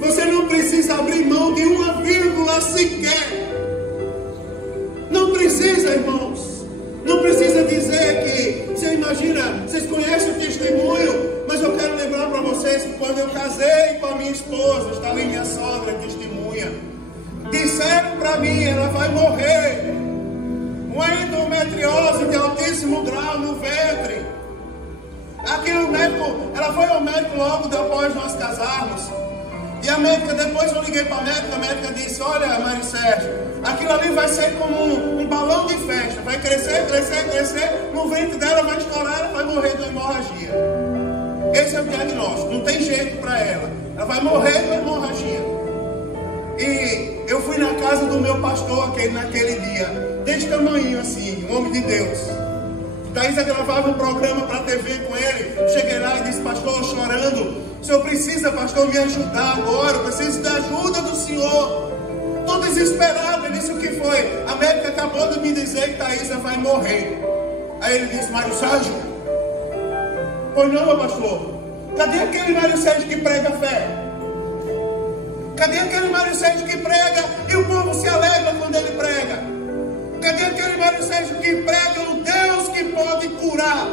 Você não precisa abrir mão de uma vírgula sequer. Não precisa, irmãos. Não precisa dizer que, você imagina, vocês conhecem o testemunho, mas eu quero lembrar para vocês que quando eu casei com a minha esposa, está ali minha sogra, testemunha, disseram para mim: ela vai morrer, uma endometriose de altíssimo grau no ventre. Aqui o médico, ela foi ao médico logo depois de nós casarmos. E a médica, depois eu liguei para a médica disse: olha, Mário Sérgio, aquilo ali vai ser como um balão de festa, vai crescer, crescer, crescer, no ventre dela vai estourar, ela vai morrer de uma hemorragia. Esse é o diagnóstico, não tem jeito para ela vai morrer de uma hemorragia. E eu fui na casa do meu pastor naquele dia, desse tamanho assim, um homem de Deus. Thaisa gravava um programa para a TV com ele. Cheguei lá e disse: pastor, chorando, o senhor precisa, pastor, me ajudar agora, eu preciso da ajuda do senhor. Estou desesperado. Ele disse: o que foi? A médica acabou de me dizer que Thaisa vai morrer. Aí ele disse: Mário Sérgio, pois não, meu pastor, cadê aquele Mário Sérgio que prega fé? Cadê aquele Mário Sérgio que prega e o povo se alegra quando ele prega? Cadê aquele Mário Sérgio que prega o Deus que pode curar?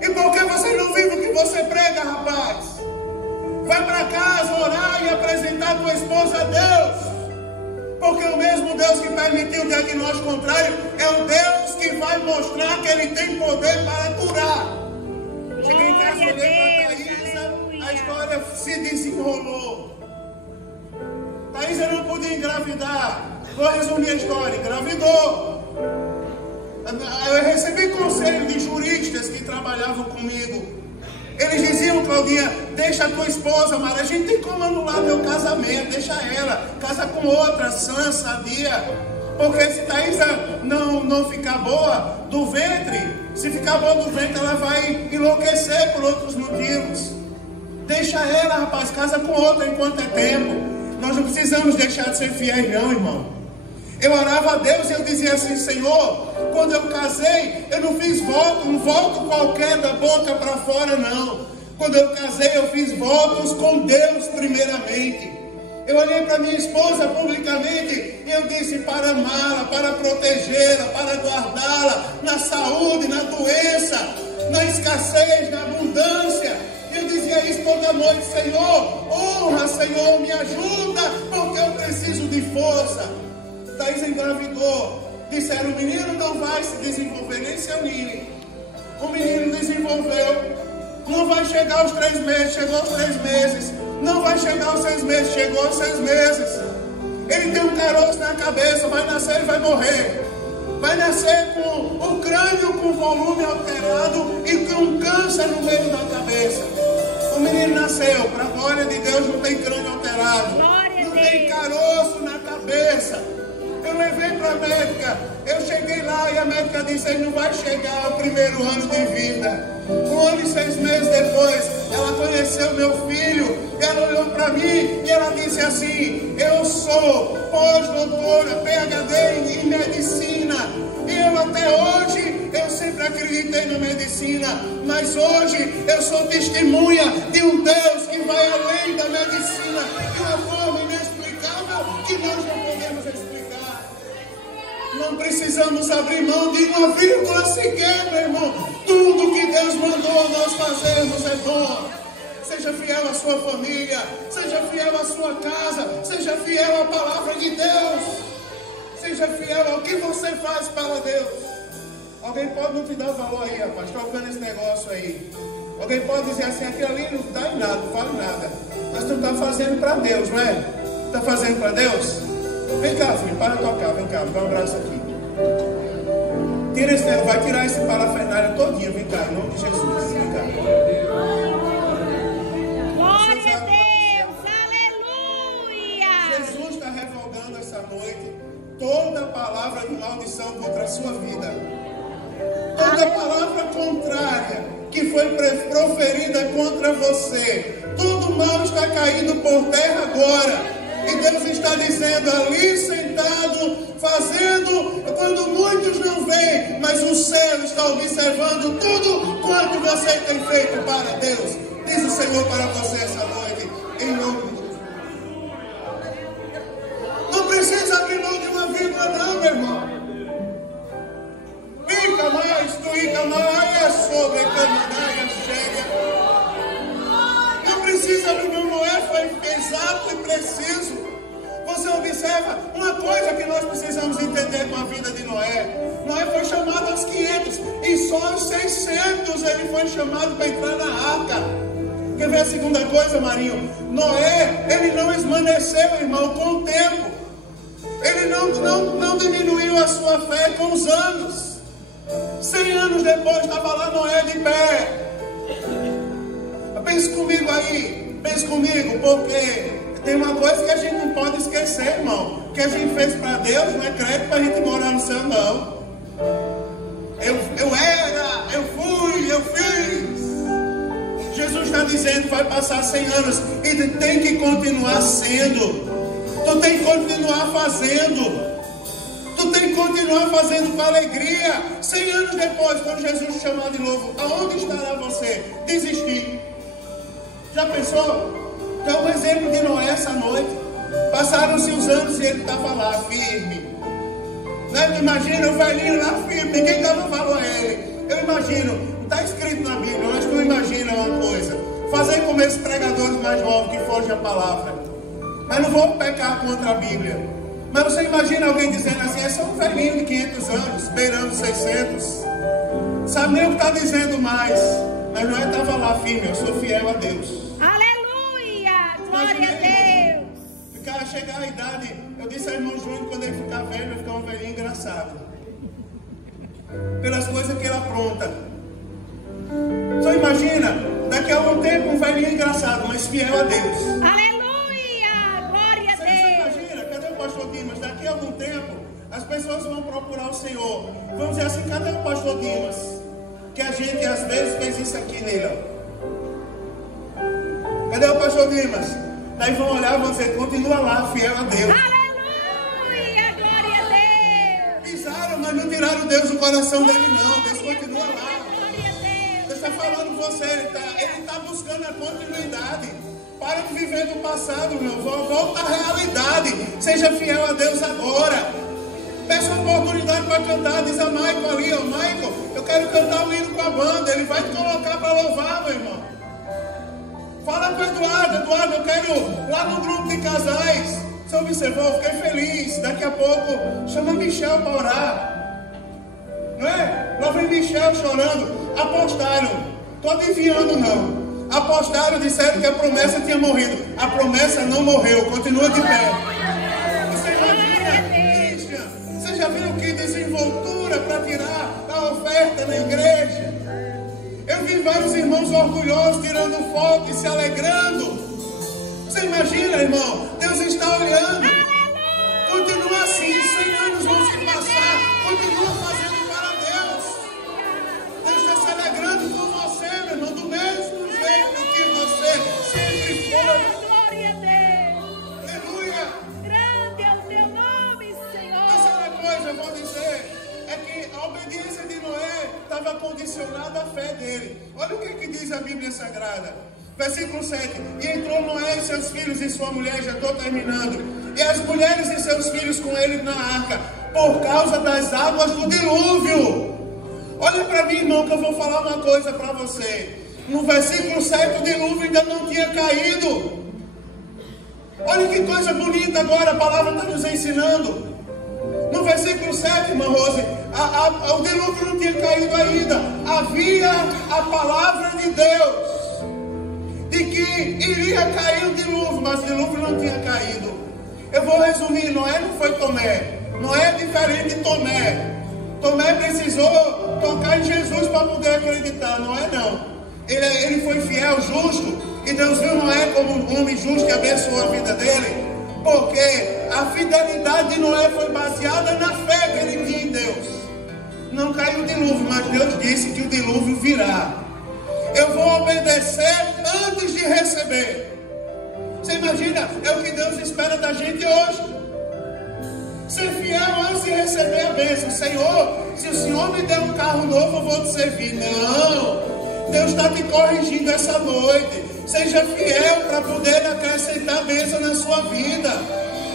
E por que você não vive o que você prega, rapaz? Vai para casa orar e apresentar tua esposa a Deus. Porque o mesmo Deus que permitiu o diagnóstico contrário é o Deus que vai mostrar que Ele tem poder para curar. Cheguei em casa, olhei para Thaisa, a história se desenrolou. Thaisa não podia engravidar. Vou resumir a história: engravidou. Eu recebi conselho de juristas que trabalhavam comigo. Eles diziam, Claudinha, deixa a tua esposa, Mara, a gente tem como anular teu casamento, deixa ela, casa com outra, sã, sadia. Porque se Thaisa não ficar boa do ventre, se ficar boa do ventre, ela vai enlouquecer por outros motivos. Deixa ela, rapaz, casa com outra enquanto é tempo. Nós não precisamos deixar de ser fiéis não, irmão. Eu orava a Deus e eu dizia assim, Senhor, quando eu casei, eu não fiz voto, um voto qualquer da boca para fora, não. Quando eu casei, eu fiz votos com Deus primeiramente. Eu olhei para minha esposa publicamente e eu disse para amá-la, para protegê-la, para guardá-la na saúde, na doença, na escassez, na abundância. E eu dizia isso toda noite, Senhor, honra, Senhor, me ajuda, porque eu preciso de força. Thaisa engravidou. Disseram, o menino não vai se desenvolver, nem seu ninho. O menino desenvolveu. Não vai chegar aos 3 meses, chegou aos 3 meses. Não vai chegar aos 6 meses, chegou aos 6 meses. Ele tem um caroço na cabeça, vai nascer e vai morrer. Vai nascer com o crânio com volume alterado e com um câncer no meio da cabeça. O menino nasceu, para a glória de Deus, não tem crânio alterado. Não tem caroço na cabeça. Eu levei para a médica, eu cheguei lá e a médica disse, ele não vai chegar ao primeiro ano de vida. 1 ano e 6 meses depois, ela conheceu meu filho, ela olhou para mim e ela disse assim, eu sou pós-doutora, PhD em medicina, e eu até hoje, eu sempre acreditei na medicina, mas hoje eu sou testemunha de um Deus que vai além da medicina, de uma forma inexplicável que nós não podemos explicar. Não precisamos abrir mão de uma vírgula sequer, meu irmão. Tudo que Deus mandou nós fazermos é bom. Seja fiel à sua família, seja fiel à sua casa, seja fiel à palavra de Deus, seja fiel ao que você faz para Deus. Alguém pode não te dar valor aí, rapaz, trocando esse negócio aí. Alguém pode dizer assim, aquilo ali não dá em nada, não vale nada. Mas tu está fazendo para Deus, não é? Está fazendo para Deus? Vem cá, filho, para tocar, vem cá, dá um abraço aqui. Tira esse negócio, vai tirar esse parafernália todinho, vem cá, em nome de Jesus, vem cá. Glória a Deus, aleluia. Jesus está revogando essa noite toda palavra de maldição contra a sua vida. Toda palavra contrária que foi proferida contra você. Todo mal está caindo por terra agora. E Deus está dizendo ali sentado, fazendo, quando muitos não veem, mas o céu está observando tudo quanto você tem feito para Deus. Diz o Senhor para você essa noite, em nome de Jesus. Não precisa abrir mão de uma vírgula não, meu irmão. Fica mais, tuica mais, é sobre, caminhar, chega. Não precisa abrir mão, Noé foi exato e preciso. Você observa uma coisa que nós precisamos entender com a vida de Noé. Noé foi chamado aos 500 e só aos 600 ele foi chamado para entrar na arca. Quer ver a segunda coisa, Marinho? Noé, ele não esmaneceu, irmão, com o tempo. Ele não diminuiu a sua fé com os anos. 100 anos depois estava lá Noé de pé. Pense comigo aí, pense comigo, porque tem uma coisa que a gente não pode esquecer, irmão. O que a gente fez para Deus não é crédito para a gente morar no céu, não. Eu fui, eu fiz. Jesus está dizendo, vai passar 100 anos e tem que continuar sendo. Tu tem que continuar fazendo. Tu tem que continuar fazendo com alegria. 100 anos depois, quando Jesus te chamar de novo, aonde estará você? Desistir. Já pensou? Então, o exemplo de Noé essa noite. Passaram-se os anos e ele estava lá, firme. Né? Imagina o velhinho lá firme, ninguém dava valor a ele. Eu imagino, não está escrito na Bíblia, mas tu imagina uma coisa. Fazer como esses pregadores mais novos que fogem a palavra. Mas não vou pecar contra a Bíblia. Mas você imagina alguém dizendo assim, é só um velhinho de 500 anos, beirando 600. Sabe nem o que está dizendo mais. Mas Noé estava lá firme, eu sou fiel a Deus. Aleluia, glória a Deus. Chegar a idade, eu disse ao irmão Júnior, quando ele ficar velho, vai ficar um velhinho engraçado. Pelas coisas que ele apronta. Só imagina, daqui Daqui a algum tempo um velhinho engraçado, mas fiel a Deus. Aleluia! Glória a Deus! Você imagina? Cadê o pastor Dimas? Daqui a algum tempo as pessoas vão procurar o Senhor. Vão dizer assim, cadê o pastor Dimas? Que a gente às vezes fez isso aqui nele. Cadê o pastor Dimas? Daí vão olhar e vão dizer, continua lá, fiel a Deus. Aleluia! Glória a Deus! Pisaram, mas não tiraram Deus do coração dele não. Deus continua lá. Glória a Deus! Deus está falando com você, ele está buscando a continuidade. Para de viver no passado, meu irmão. Volta à realidade. Seja fiel a Deus agora. Peça uma oportunidade para cantar. Diz a Michael ali, ó, Michael, eu quero cantar um hino com a banda. Ele vai te colocar para louvar, meu irmão. Fala para o Eduardo, eu quero lá no grupo de casais. Você observou, eu fiquei feliz. Daqui a pouco, chama Michel para orar. Não é? Lá vem Michel chorando. Apostaram. Estou adivinhando não. Apostaram, disseram que a promessa tinha morrido. A promessa não morreu, continua de pé. Você imagina, Christian, você já viu que desenvoltura para tirar a oferta na igreja? Eu vi vários irmãos orgulhosos tirando foto e se alegrando. Você imagina, irmão? Deus está olhando. Continua assim, 100 anos vão se passar. Continua fazendo para Deus. Deus está se alegrando com você, meu irmão, do mesmo jeito que você sempre foi. Glória a Deus! Aleluia! Grande é o teu nome, Senhor! Terceira coisa, eu vou dizer, é que a obediência de Noé estava condicionada à fé dele. Olha o que diz a Bíblia Sagrada. Versículo 7. E entrou Noé e seus filhos e sua mulher, já estou terminando. E as mulheres e seus filhos com ele na arca, por causa das águas do dilúvio. Olha para mim, irmão, que eu vou falar uma coisa para você. No versículo 7, o dilúvio ainda não tinha caído. Olha que coisa bonita agora, a palavra está nos ensinando. No versículo 7, irmã Rose, o dilúvio não tinha caído ainda. Havia a palavra de Deus de que iria cair o dilúvio, mas o dilúvio não tinha caído. Eu vou resumir, Noé não foi Tomé. Noé é diferente de Tomé. Tomé precisou tocar em Jesus para poder acreditar. Noé não. Ele foi fiel, justo, e Deus viu Noé como um homem justo e abençoou a vida dele. Porque a fidelidade de Noé foi baseada na fé que ele tinha em Deus. Não caiu o dilúvio, mas Deus disse que o dilúvio virá. Eu vou obedecer antes de receber. Você imagina? É o que Deus espera da gente hoje. Ser fiel antes de receber a bênção. Senhor, se o Senhor me der um carro novo, eu vou te servir. Não. Deus está te corrigindo essa noite. Seja fiel para poder acrescentar bênção na sua vida.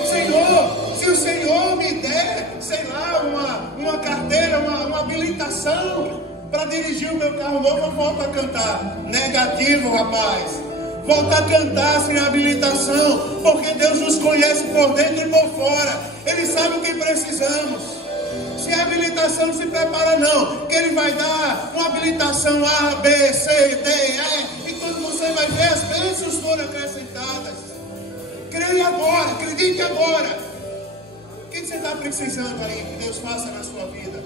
Senhor, se o Senhor me der, sei lá, uma carteira, uma habilitação para dirigir o meu carro novo, eu volto a cantar. Negativo, rapaz. Volta a cantar sem habilitação, porque Deus nos conhece por dentro e por fora. Ele sabe o que precisamos. Se a habilitação não se prepara não, que Ele vai dar uma habilitação A, B, C, D, E, e quando você vai ver as bênçãos foram acrescentadas. Creia agora, acredite agora. O que você está precisando aí que Deus faça na sua vida?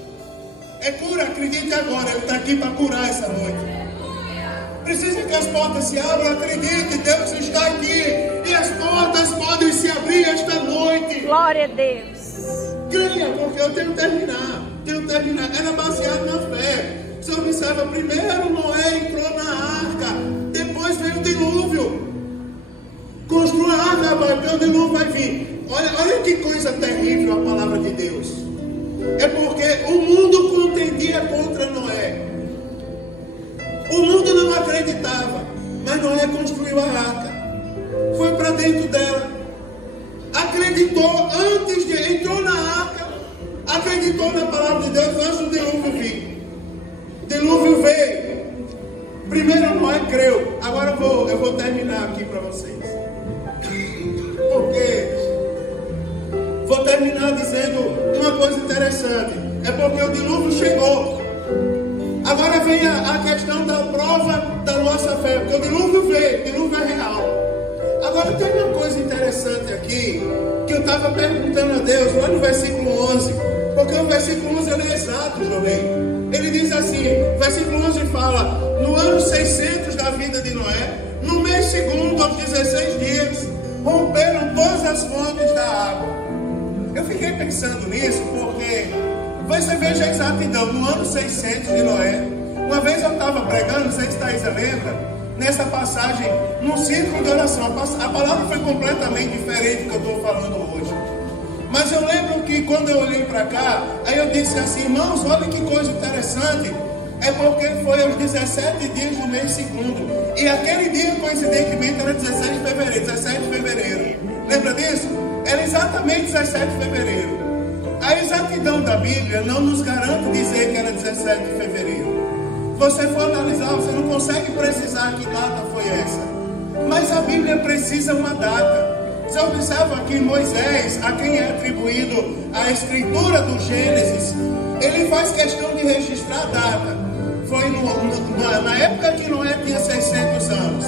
É cura, acredite agora, Ele está aqui para curar essa noite. Precisa que as portas se abram, acredite, Deus está aqui. E as portas podem se abrir esta noite. Glória a Deus. Creia, porque eu tenho que terminar. Era baseado na fé. Você observa, primeiro Noé entrou na arca, depois veio o dilúvio. Construa a arca, porque o dilúvio vai vir. Olha que coisa terrível a palavra de Deus. É porque o mundo contendia contra Noé. O mundo não acreditava, mas Noé construiu a arca. Foi para dentro dela. Acreditou entrou na arca, acreditou na palavra de Deus antes do dilúvio vir. O dilúvio veio. Primeiro Noé creu. Agora eu vou terminar aqui para vocês. Porque vou terminar dizendo uma coisa interessante. É porque o dilúvio chegou. Agora vem a questão da prova da nossa fé. Porque o dilúvio veio, o dilúvio é real. Agora tem uma coisa interessante aqui, que eu estava perguntando a Deus, lá no versículo 11, porque o versículo 11 ele é exato, meu bem. Ele diz assim, versículo 11 fala, no ano 600 da vida de Noé, Noé, no mês segundo, aos 16 dias, romperam todas as fontes da água. Eu fiquei pensando nisso porque você veja a exatidão. No ano 600 de Noé, uma vez eu estava pregando, não sei se Thaisa lembra, nessa passagem, num círculo de oração. A palavra foi completamente diferente do que eu estou falando hoje. Mas eu lembro que quando eu olhei para cá, aí eu disse assim, irmãos, olha que coisa interessante. É porque foi aos 17 dias do mês segundo. E aquele dia, coincidentemente, era 16 de fevereiro, 17 de fevereiro. Lembra disso? Era exatamente 17 de fevereiro. A exatidão da Bíblia não nos garante dizer que era 17 de fevereiro. Se você for analisar, você não consegue precisar que data foi essa. Mas a Bíblia precisa uma data. Você observa aqui Moisés, a quem é atribuído a escritura do Gênesis, ele faz questão de registrar a data. Foi na época que Noé tinha 600 anos.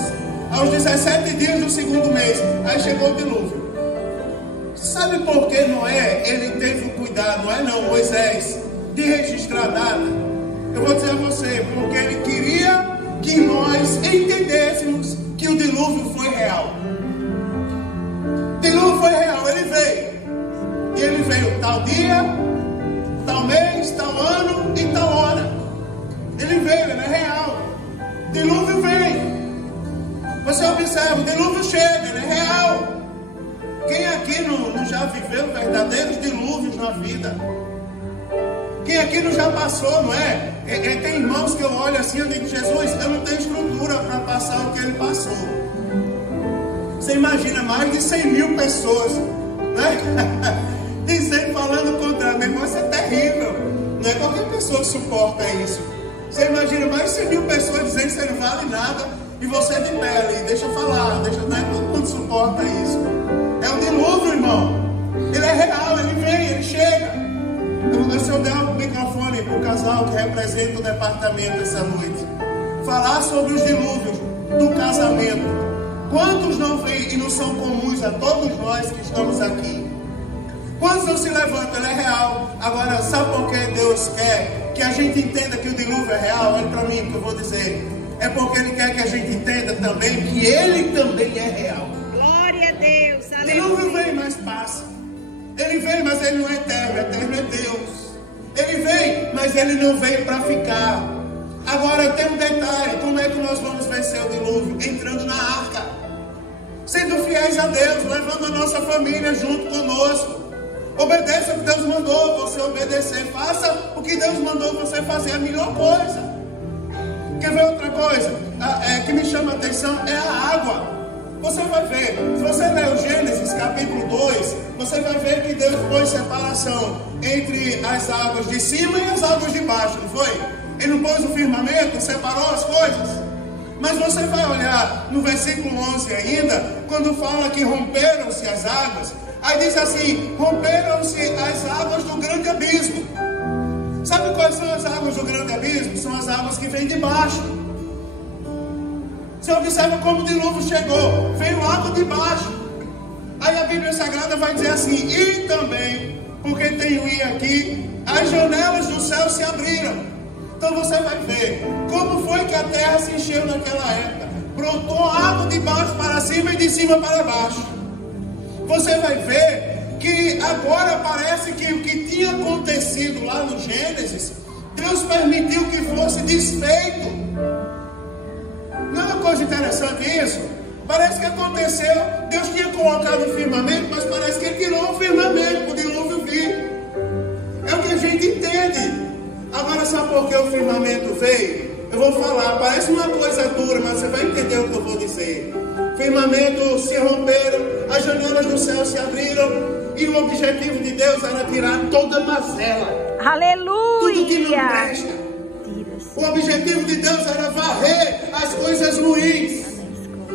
Aos 17 dias do segundo mês, aí chegou o dilúvio. Sabe por que Noé, ele teve o cuidado, Moisés, de registrar a data? Eu vou dizer a você, porque ele queria que nós entendêssemos que o dilúvio foi real. O dilúvio foi real, ele veio. E ele veio tal dia, tal mês, tal ano e tal hora. Ele veio, ele é real. O dilúvio vem. Você observa, o dilúvio chega, ele é real. Quem aqui não já viveu verdadeiros dilúvios na vida? Quem aqui não já passou, não é? Tem irmãos que eu olho assim e digo, Jesus, eu não tenho estrutura para passar o que ele passou. Você imagina mais de 100 mil pessoas, né? Dizendo, falando contra meu irmão, isso é terrível. Não é qualquer pessoa que suporta isso. Você imagina mais de 100 mil pessoas dizendo que você não vale nada e você de pé ali, deixa eu falar, não é todo mundo suporta isso. É um dilúvio, irmão. Ele é real, ele vem, ele chega. Se eu der o microfone para o casal que representa o departamento essa noite, falar sobre os dilúvios do casamento, quantos não vêm e não são comuns a todos nós que estamos aqui? Quantos não se levantam? Ele é real. Agora, sabe por que Deus quer que a gente entenda que o dilúvio é real? Olha para mim o que eu vou dizer. É porque Ele quer que a gente entenda também que Ele também é real. Glória a Deus. O dilúvio vem, mas passa. Ele vem, mas Ele não é eterno. Eterno é Deus. Ele vem, mas Ele não veio para ficar. Agora tem um detalhe. Como é que nós vamos vencer o dilúvio? Entrando na arca. Sendo fiéis a Deus. Levando a nossa família junto conosco. Obedeça o que Deus mandou você obedecer. Faça o que Deus mandou você fazer. A melhor coisa. Quer ver outra coisa? Que me chama a atenção é a água. Você vai ver, se você ler o Gênesis capítulo 2, você vai ver que Deus pôs separação entre as águas de cima e as águas de baixo, não foi? Ele não pôs o firmamento, separou as coisas. Mas você vai olhar no versículo 11 ainda, quando fala que romperam-se as águas, aí diz assim, romperam-se as águas do grande abismo. Sabe quais são as águas do grande abismo? São as águas que vêm de baixo. Você observa como o dilúvio chegou. Veio água de baixo. Aí a Bíblia Sagrada vai dizer assim, e também, porque tem o i aqui, as janelas do céu se abriram. Então você vai ver como foi que a terra se encheu naquela época. Brotou água de baixo para cima e de cima para baixo. Você vai ver que agora parece que o que tinha acontecido lá no Gênesis, Deus permitiu que fosse desfeito. Não é uma coisa interessante isso? Parece que aconteceu, Deus tinha colocado o firmamento, mas parece que Ele tirou o firmamento para o dilúvio vir. É o que a gente entende. Agora sabe por que o firmamento veio? Eu vou falar, parece uma coisa dura, mas você vai entender o que eu vou dizer. O firmamento se romperam, as janelas do céu se abriram, e o objetivo de Deus era tirar toda a mazela. Aleluia! Tudo que não presta. O objetivo de Deus era varrer as coisas ruins.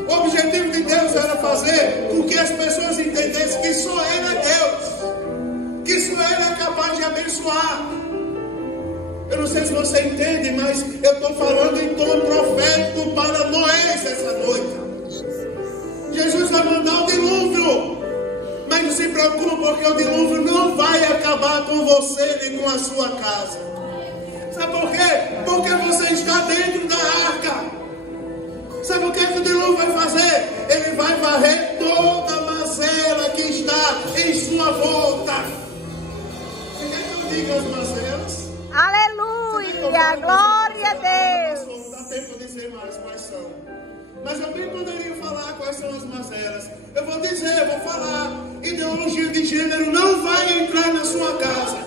O objetivo de Deus era fazer com que as pessoas entendessem que só Ele é Deus, que só Ele é capaz de abençoar. Eu não sei se você entende, mas eu estou falando em tom profético para nós essa noite. Jesus vai mandar o dilúvio, mas não se preocupe, porque o dilúvio não vai acabar com você nem com a sua casa. Sabe por quê? Porque você está dentro da arca. Sabe o que o dilúvio vai fazer? Ele vai varrer toda a mazela que está em sua volta. Você quer que eu diga as mazelas? Aleluia, glória a Deus. Não dá tempo de dizer mais quais são. Mas eu bem poderia falar quais são as mazelas. Eu vou dizer, eu vou falar. Ideologia de gênero não vai entrar na sua casa.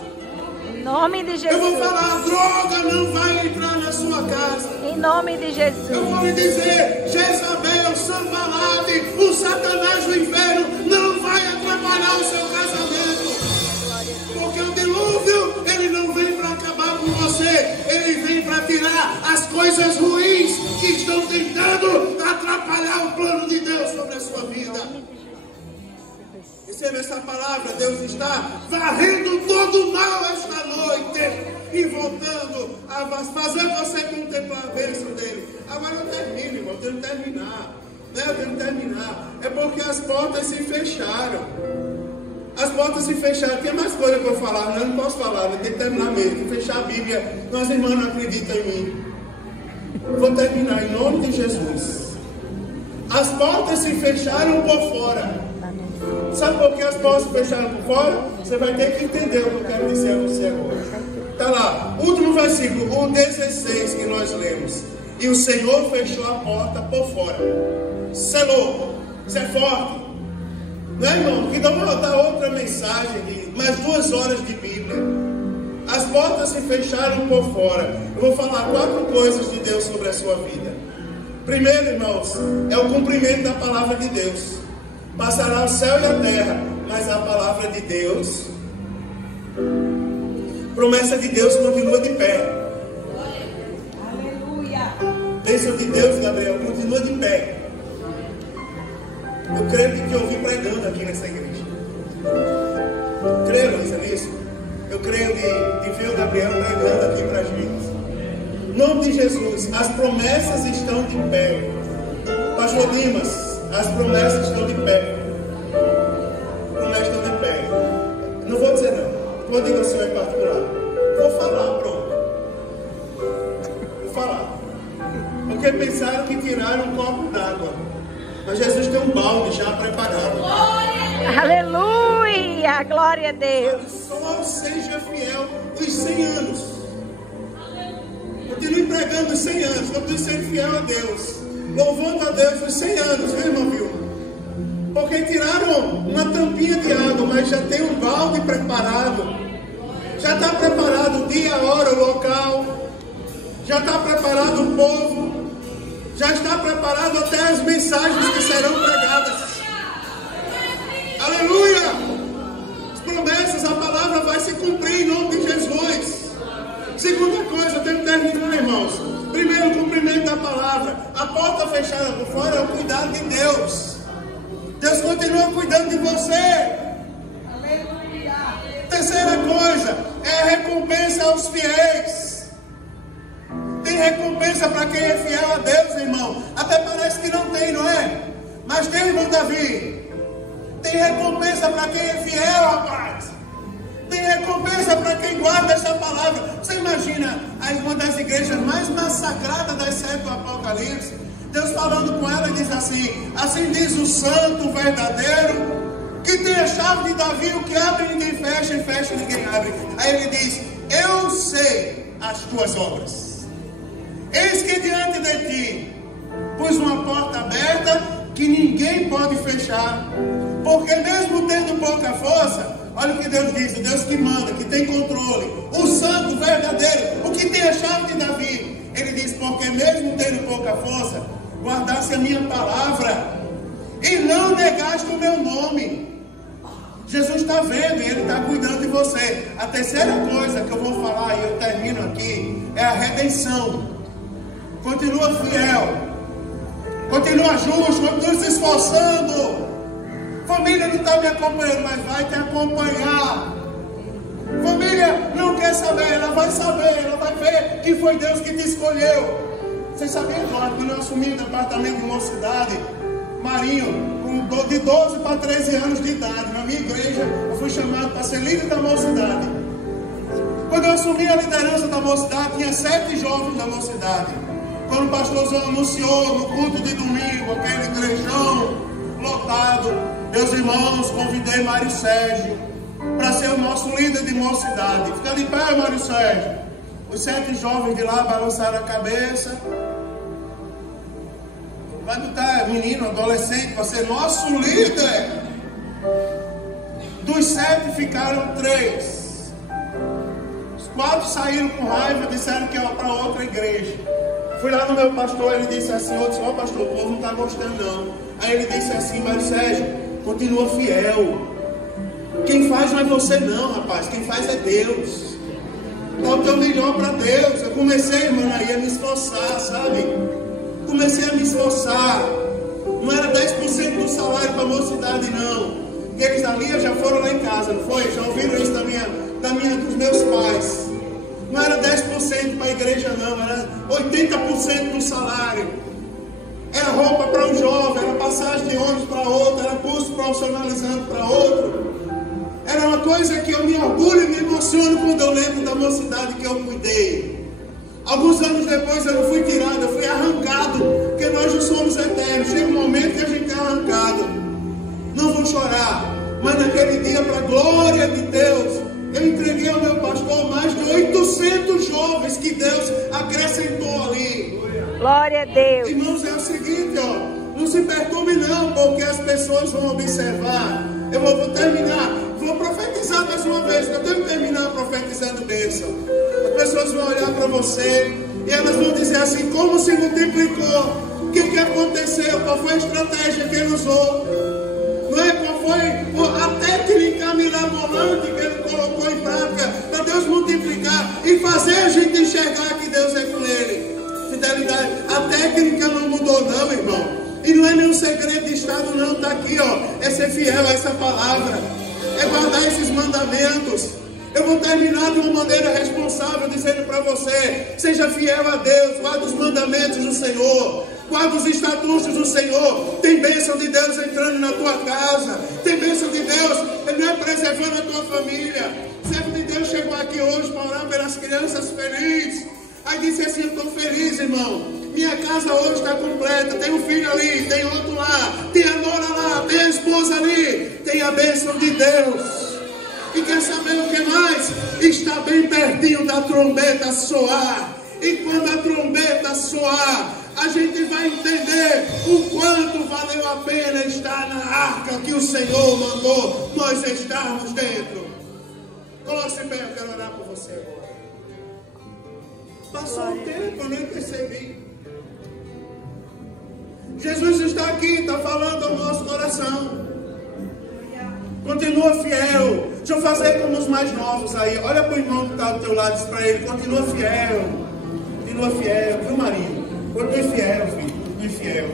Em nome de Jesus. Eu vou falar, droga não vai entrar na sua casa. Em nome de Jesus. Eu vou lhe dizer, Jezabel, Sanballat, o Satanás do inferno não vai atrapalhar o seu casamento. Porque o dilúvio, ele não vem para acabar com você. Ele vem para tirar as coisas ruins que estão tentando atrapalhar o plano de Deus sobre a sua vida. Receba essa palavra, Deus está varrendo todo o mal esta noite e voltando a fazer você contemplar a bênção dele. Agora eu termino, irmão, eu tenho que terminar. Eu tenho que terminar. É porque as portas se fecharam. As portas se fecharam. Tem mais coisa para eu falar, eu não posso falar, eu tenho que terminar mesmo. Tem que fechar a Bíblia. Nós irmãos não acreditam em mim. Vou terminar em nome de Jesus. As portas se fecharam por fora. Sabe por que as portas se fecharam por fora? Você vai ter que entender o que eu quero dizer a você agora. Está lá, último versículo, o 16 que nós lemos. E o Senhor fechou a porta por fora. Selou. Isso é forte. Não é, irmão? Que dá outra mensagem de mais 2 horas de Bíblia. As portas se fecharam por fora. Eu vou falar 4 coisas de Deus sobre a sua vida. Primeiro, irmãos, é o cumprimento da palavra de Deus. Passará o céu e a terra, mas a palavra de Deus, promessa de Deus continua de pé. Aleluia. Bênção de Deus, Gabriel, continua de pé. Eu creio que eu ouvi pregando aqui nessa igreja. Creio, Luísa, nisso? Eu creio de ver o Gabriel pregando aqui para a gente. Em nome de Jesus, as promessas estão de pé. Pastor Dimas, as promessas estão de pé. Promessas estão de pé. Não vou dizer não. Vou dizer ao senhor em particular. Vou falar, pronto. Vou falar. Porque pensaram que tiraram um copo d'água. Mas Jesus tem um balde já preparado. Aleluia, glória a Deus. Só seja fiel os 100 anos. Continue pregando os 100 anos. Continue sendo fiel a Deus. Louvando a Deus os 100 anos, viu, irmão, viu? Porque tiraram uma tampinha de água, mas já tem um balde preparado. Já está preparado o dia, a hora, o local. Já está preparado o povo. Já está preparado até as mensagens que serão pregadas. Aleluia! As promessas, a palavra vai se cumprir em nome de Jesus. Segunda coisa, eu tenho que terminar, irmãos. Primeiro, o cumprimento da palavra. A porta fechada por fora é o cuidado de Deus. Deus continua cuidando de você. Terceira coisa é a recompensa aos fiéis. Tem recompensa para quem é fiel a Deus, irmão. Até parece que não tem, não é? Mas tem, irmão Davi. Tem recompensa para quem é fiel, rapaz. Tem recompensa para quem guarda essa palavra. Você imagina uma das igrejas mais massacradas das 7 do Apocalipse? Deus falando com ela diz assim: assim diz o santo verdadeiro, que tem a chave de Davi, o que abre ninguém fecha, e fecha ninguém abre. Aí ele diz: eu sei as tuas obras. Eis que diante de ti pus uma porta aberta que ninguém pode fechar, porque mesmo tendo pouca força, olha o que Deus diz, o Deus que manda, que tem controle, o santo verdadeiro, o que tem a chave de Davi. Ele diz: porque mesmo tendo pouca força, guardasse a minha palavra e não negaste o meu nome. Jesus está vendo e Ele está cuidando de você. A terceira coisa que eu vou falar, e eu termino aqui, é a redenção. Continua fiel, continua justo, continua se esforçando. Família não está me acompanhando, mas vai te acompanhar. Família não quer saber, ela vai saber, ela vai ver que foi Deus que te escolheu. Vocês sabiam, Eduardo, quando eu assumi o departamento de mocidade, Marinho, de 12 para 13 anos de idade, na minha igreja, eu fui chamado para ser líder da mocidade. Quando eu assumi a liderança da mocidade, tinha 7 jovens da mocidade. Quando o pastorzão anunciou no culto de domingo, aquele igrejão lotado, meus irmãos, convidei Mário Sérgio para ser o nosso líder de mocidade. Fica de pé, Mário Sérgio. Os 7 jovens de lá balançaram a cabeça. Vai botar menino, adolescente, para ser nosso líder. Dos 7 ficaram 3. Os 4 saíram com raiva, disseram que ia para outra igreja. Fui lá no meu pastor, ele disse assim, eu disse, ó pastor, o povo não está gostando não. Aí ele disse assim, Mário Sérgio, continua fiel. Quem faz não é você não, rapaz, quem faz é Deus. Dá o teu melhor para Deus. Eu comecei, irmão, aí a me esforçar, sabe? Comecei a me esforçar. Não era 10% do salário para a mocidade, não. Eles ali já foram lá em casa, não foi? Já ouviram isso dos meus pais. Não era 10% para a igreja, não. Era 80% do salário. Era roupa para um jovem, era passagem de ônibus para outro, era curso profissionalizante para outro. Era uma coisa que eu me orgulho e me emociono quando eu lembro da mocidade que eu cuidei. Alguns anos depois eu não fui tirado, eu fui arrancado, porque nós não somos eternos. Chega um momento que a gente é arrancado. Não vou chorar, mas naquele dia, para a glória de Deus, eu entreguei ao meu pastor mais de 800 jovens que Deus acrescentou ali. Glória a Deus. Irmãos, é o seguinte, ó, não se perturbe não, porque as pessoas vão observar. Eu vou terminar, vou profetizar mais uma vez, eu tenho que terminar profetizando bênção. As pessoas vão olhar para você e elas vão dizer assim, como se multiplicou? O que aconteceu? Qual foi a estratégia que ele usou? Não é? Qual foi a técnica mirabolante que ele colocou em prática para Deus multiplicar e fazer a gente enxergar que Deus é com ele? Fidelidade. A técnica não mudou não, irmão. E não é nenhum segredo de Estado não, está aqui, ó. É ser fiel a essa palavra. É guardar esses mandamentos. Eu vou terminar de uma maneira responsável, dizendo para você, seja fiel a Deus, guarda os mandamentos do Senhor, guarda os estatutos do Senhor. Tem bênção de Deus entrando na tua casa, tem bênção de Deus, Ele é preservando a tua família. O servo de Deus chegou aqui hoje para orar pelas crianças felizes. Aí disse assim, eu estou feliz, irmão. Minha casa hoje está completa. Tem um filho ali, tem outro lá, tem a nora lá, tem a esposa ali. Tem a bênção de Deus. E quer saber o que mais? Está bem pertinho da trombeta soar. E quando a trombeta soar, a gente vai entender o quanto valeu a pena estar na arca que o Senhor mandou nós estarmos dentro. Coloque-se bem, eu quero orar por você agora. Passou um tempo, eu nem percebi. Jesus está aqui, está falando ao nosso coração. Continua fiel. Deixa eu fazer como os mais novos aí. Olha para o irmão que está do teu lado e diz para ele, continua fiel. Continua fiel, viu, Marinho? Continue fiel, filho. Continue fiel.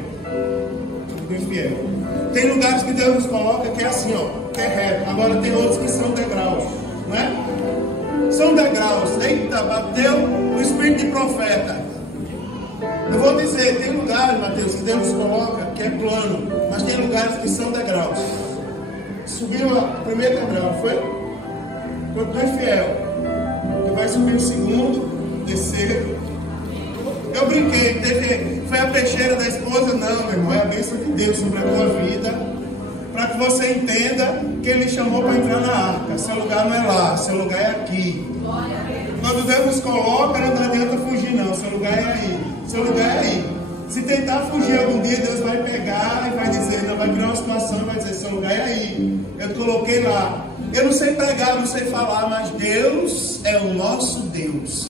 Continue fiel. Tem lugares que Deus nos coloca que é assim, ó, que é reto. Agora tem outros que são degraus, não é? São degraus. Eita, bateu o espírito de profeta. Eu vou dizer, tem lugares, Mateus, que Deus nos coloca que é plano, mas tem lugares que são degraus. Subiu o primeiro degrau, foi? Continue fiel. Tu vai subir o segundo, o terceiro. Eu brinquei, foi a peixeira da esposa? Não, meu irmão, é a bênção de Deus sobre a tua vida, para que você entenda que Ele chamou para entrar na arca. Seu lugar não é lá, seu lugar é aqui. Quando Deus nos coloca, não adianta fugir não, seu lugar é aí. Seu lugar é aí. Se tentar fugir algum dia, Deus vai pegar e vai dizer, não, vai virar uma situação e vai dizer, seu lugar é aí. Eu te coloquei lá. Eu não sei pregar, não sei falar, mas Deus é o nosso Deus.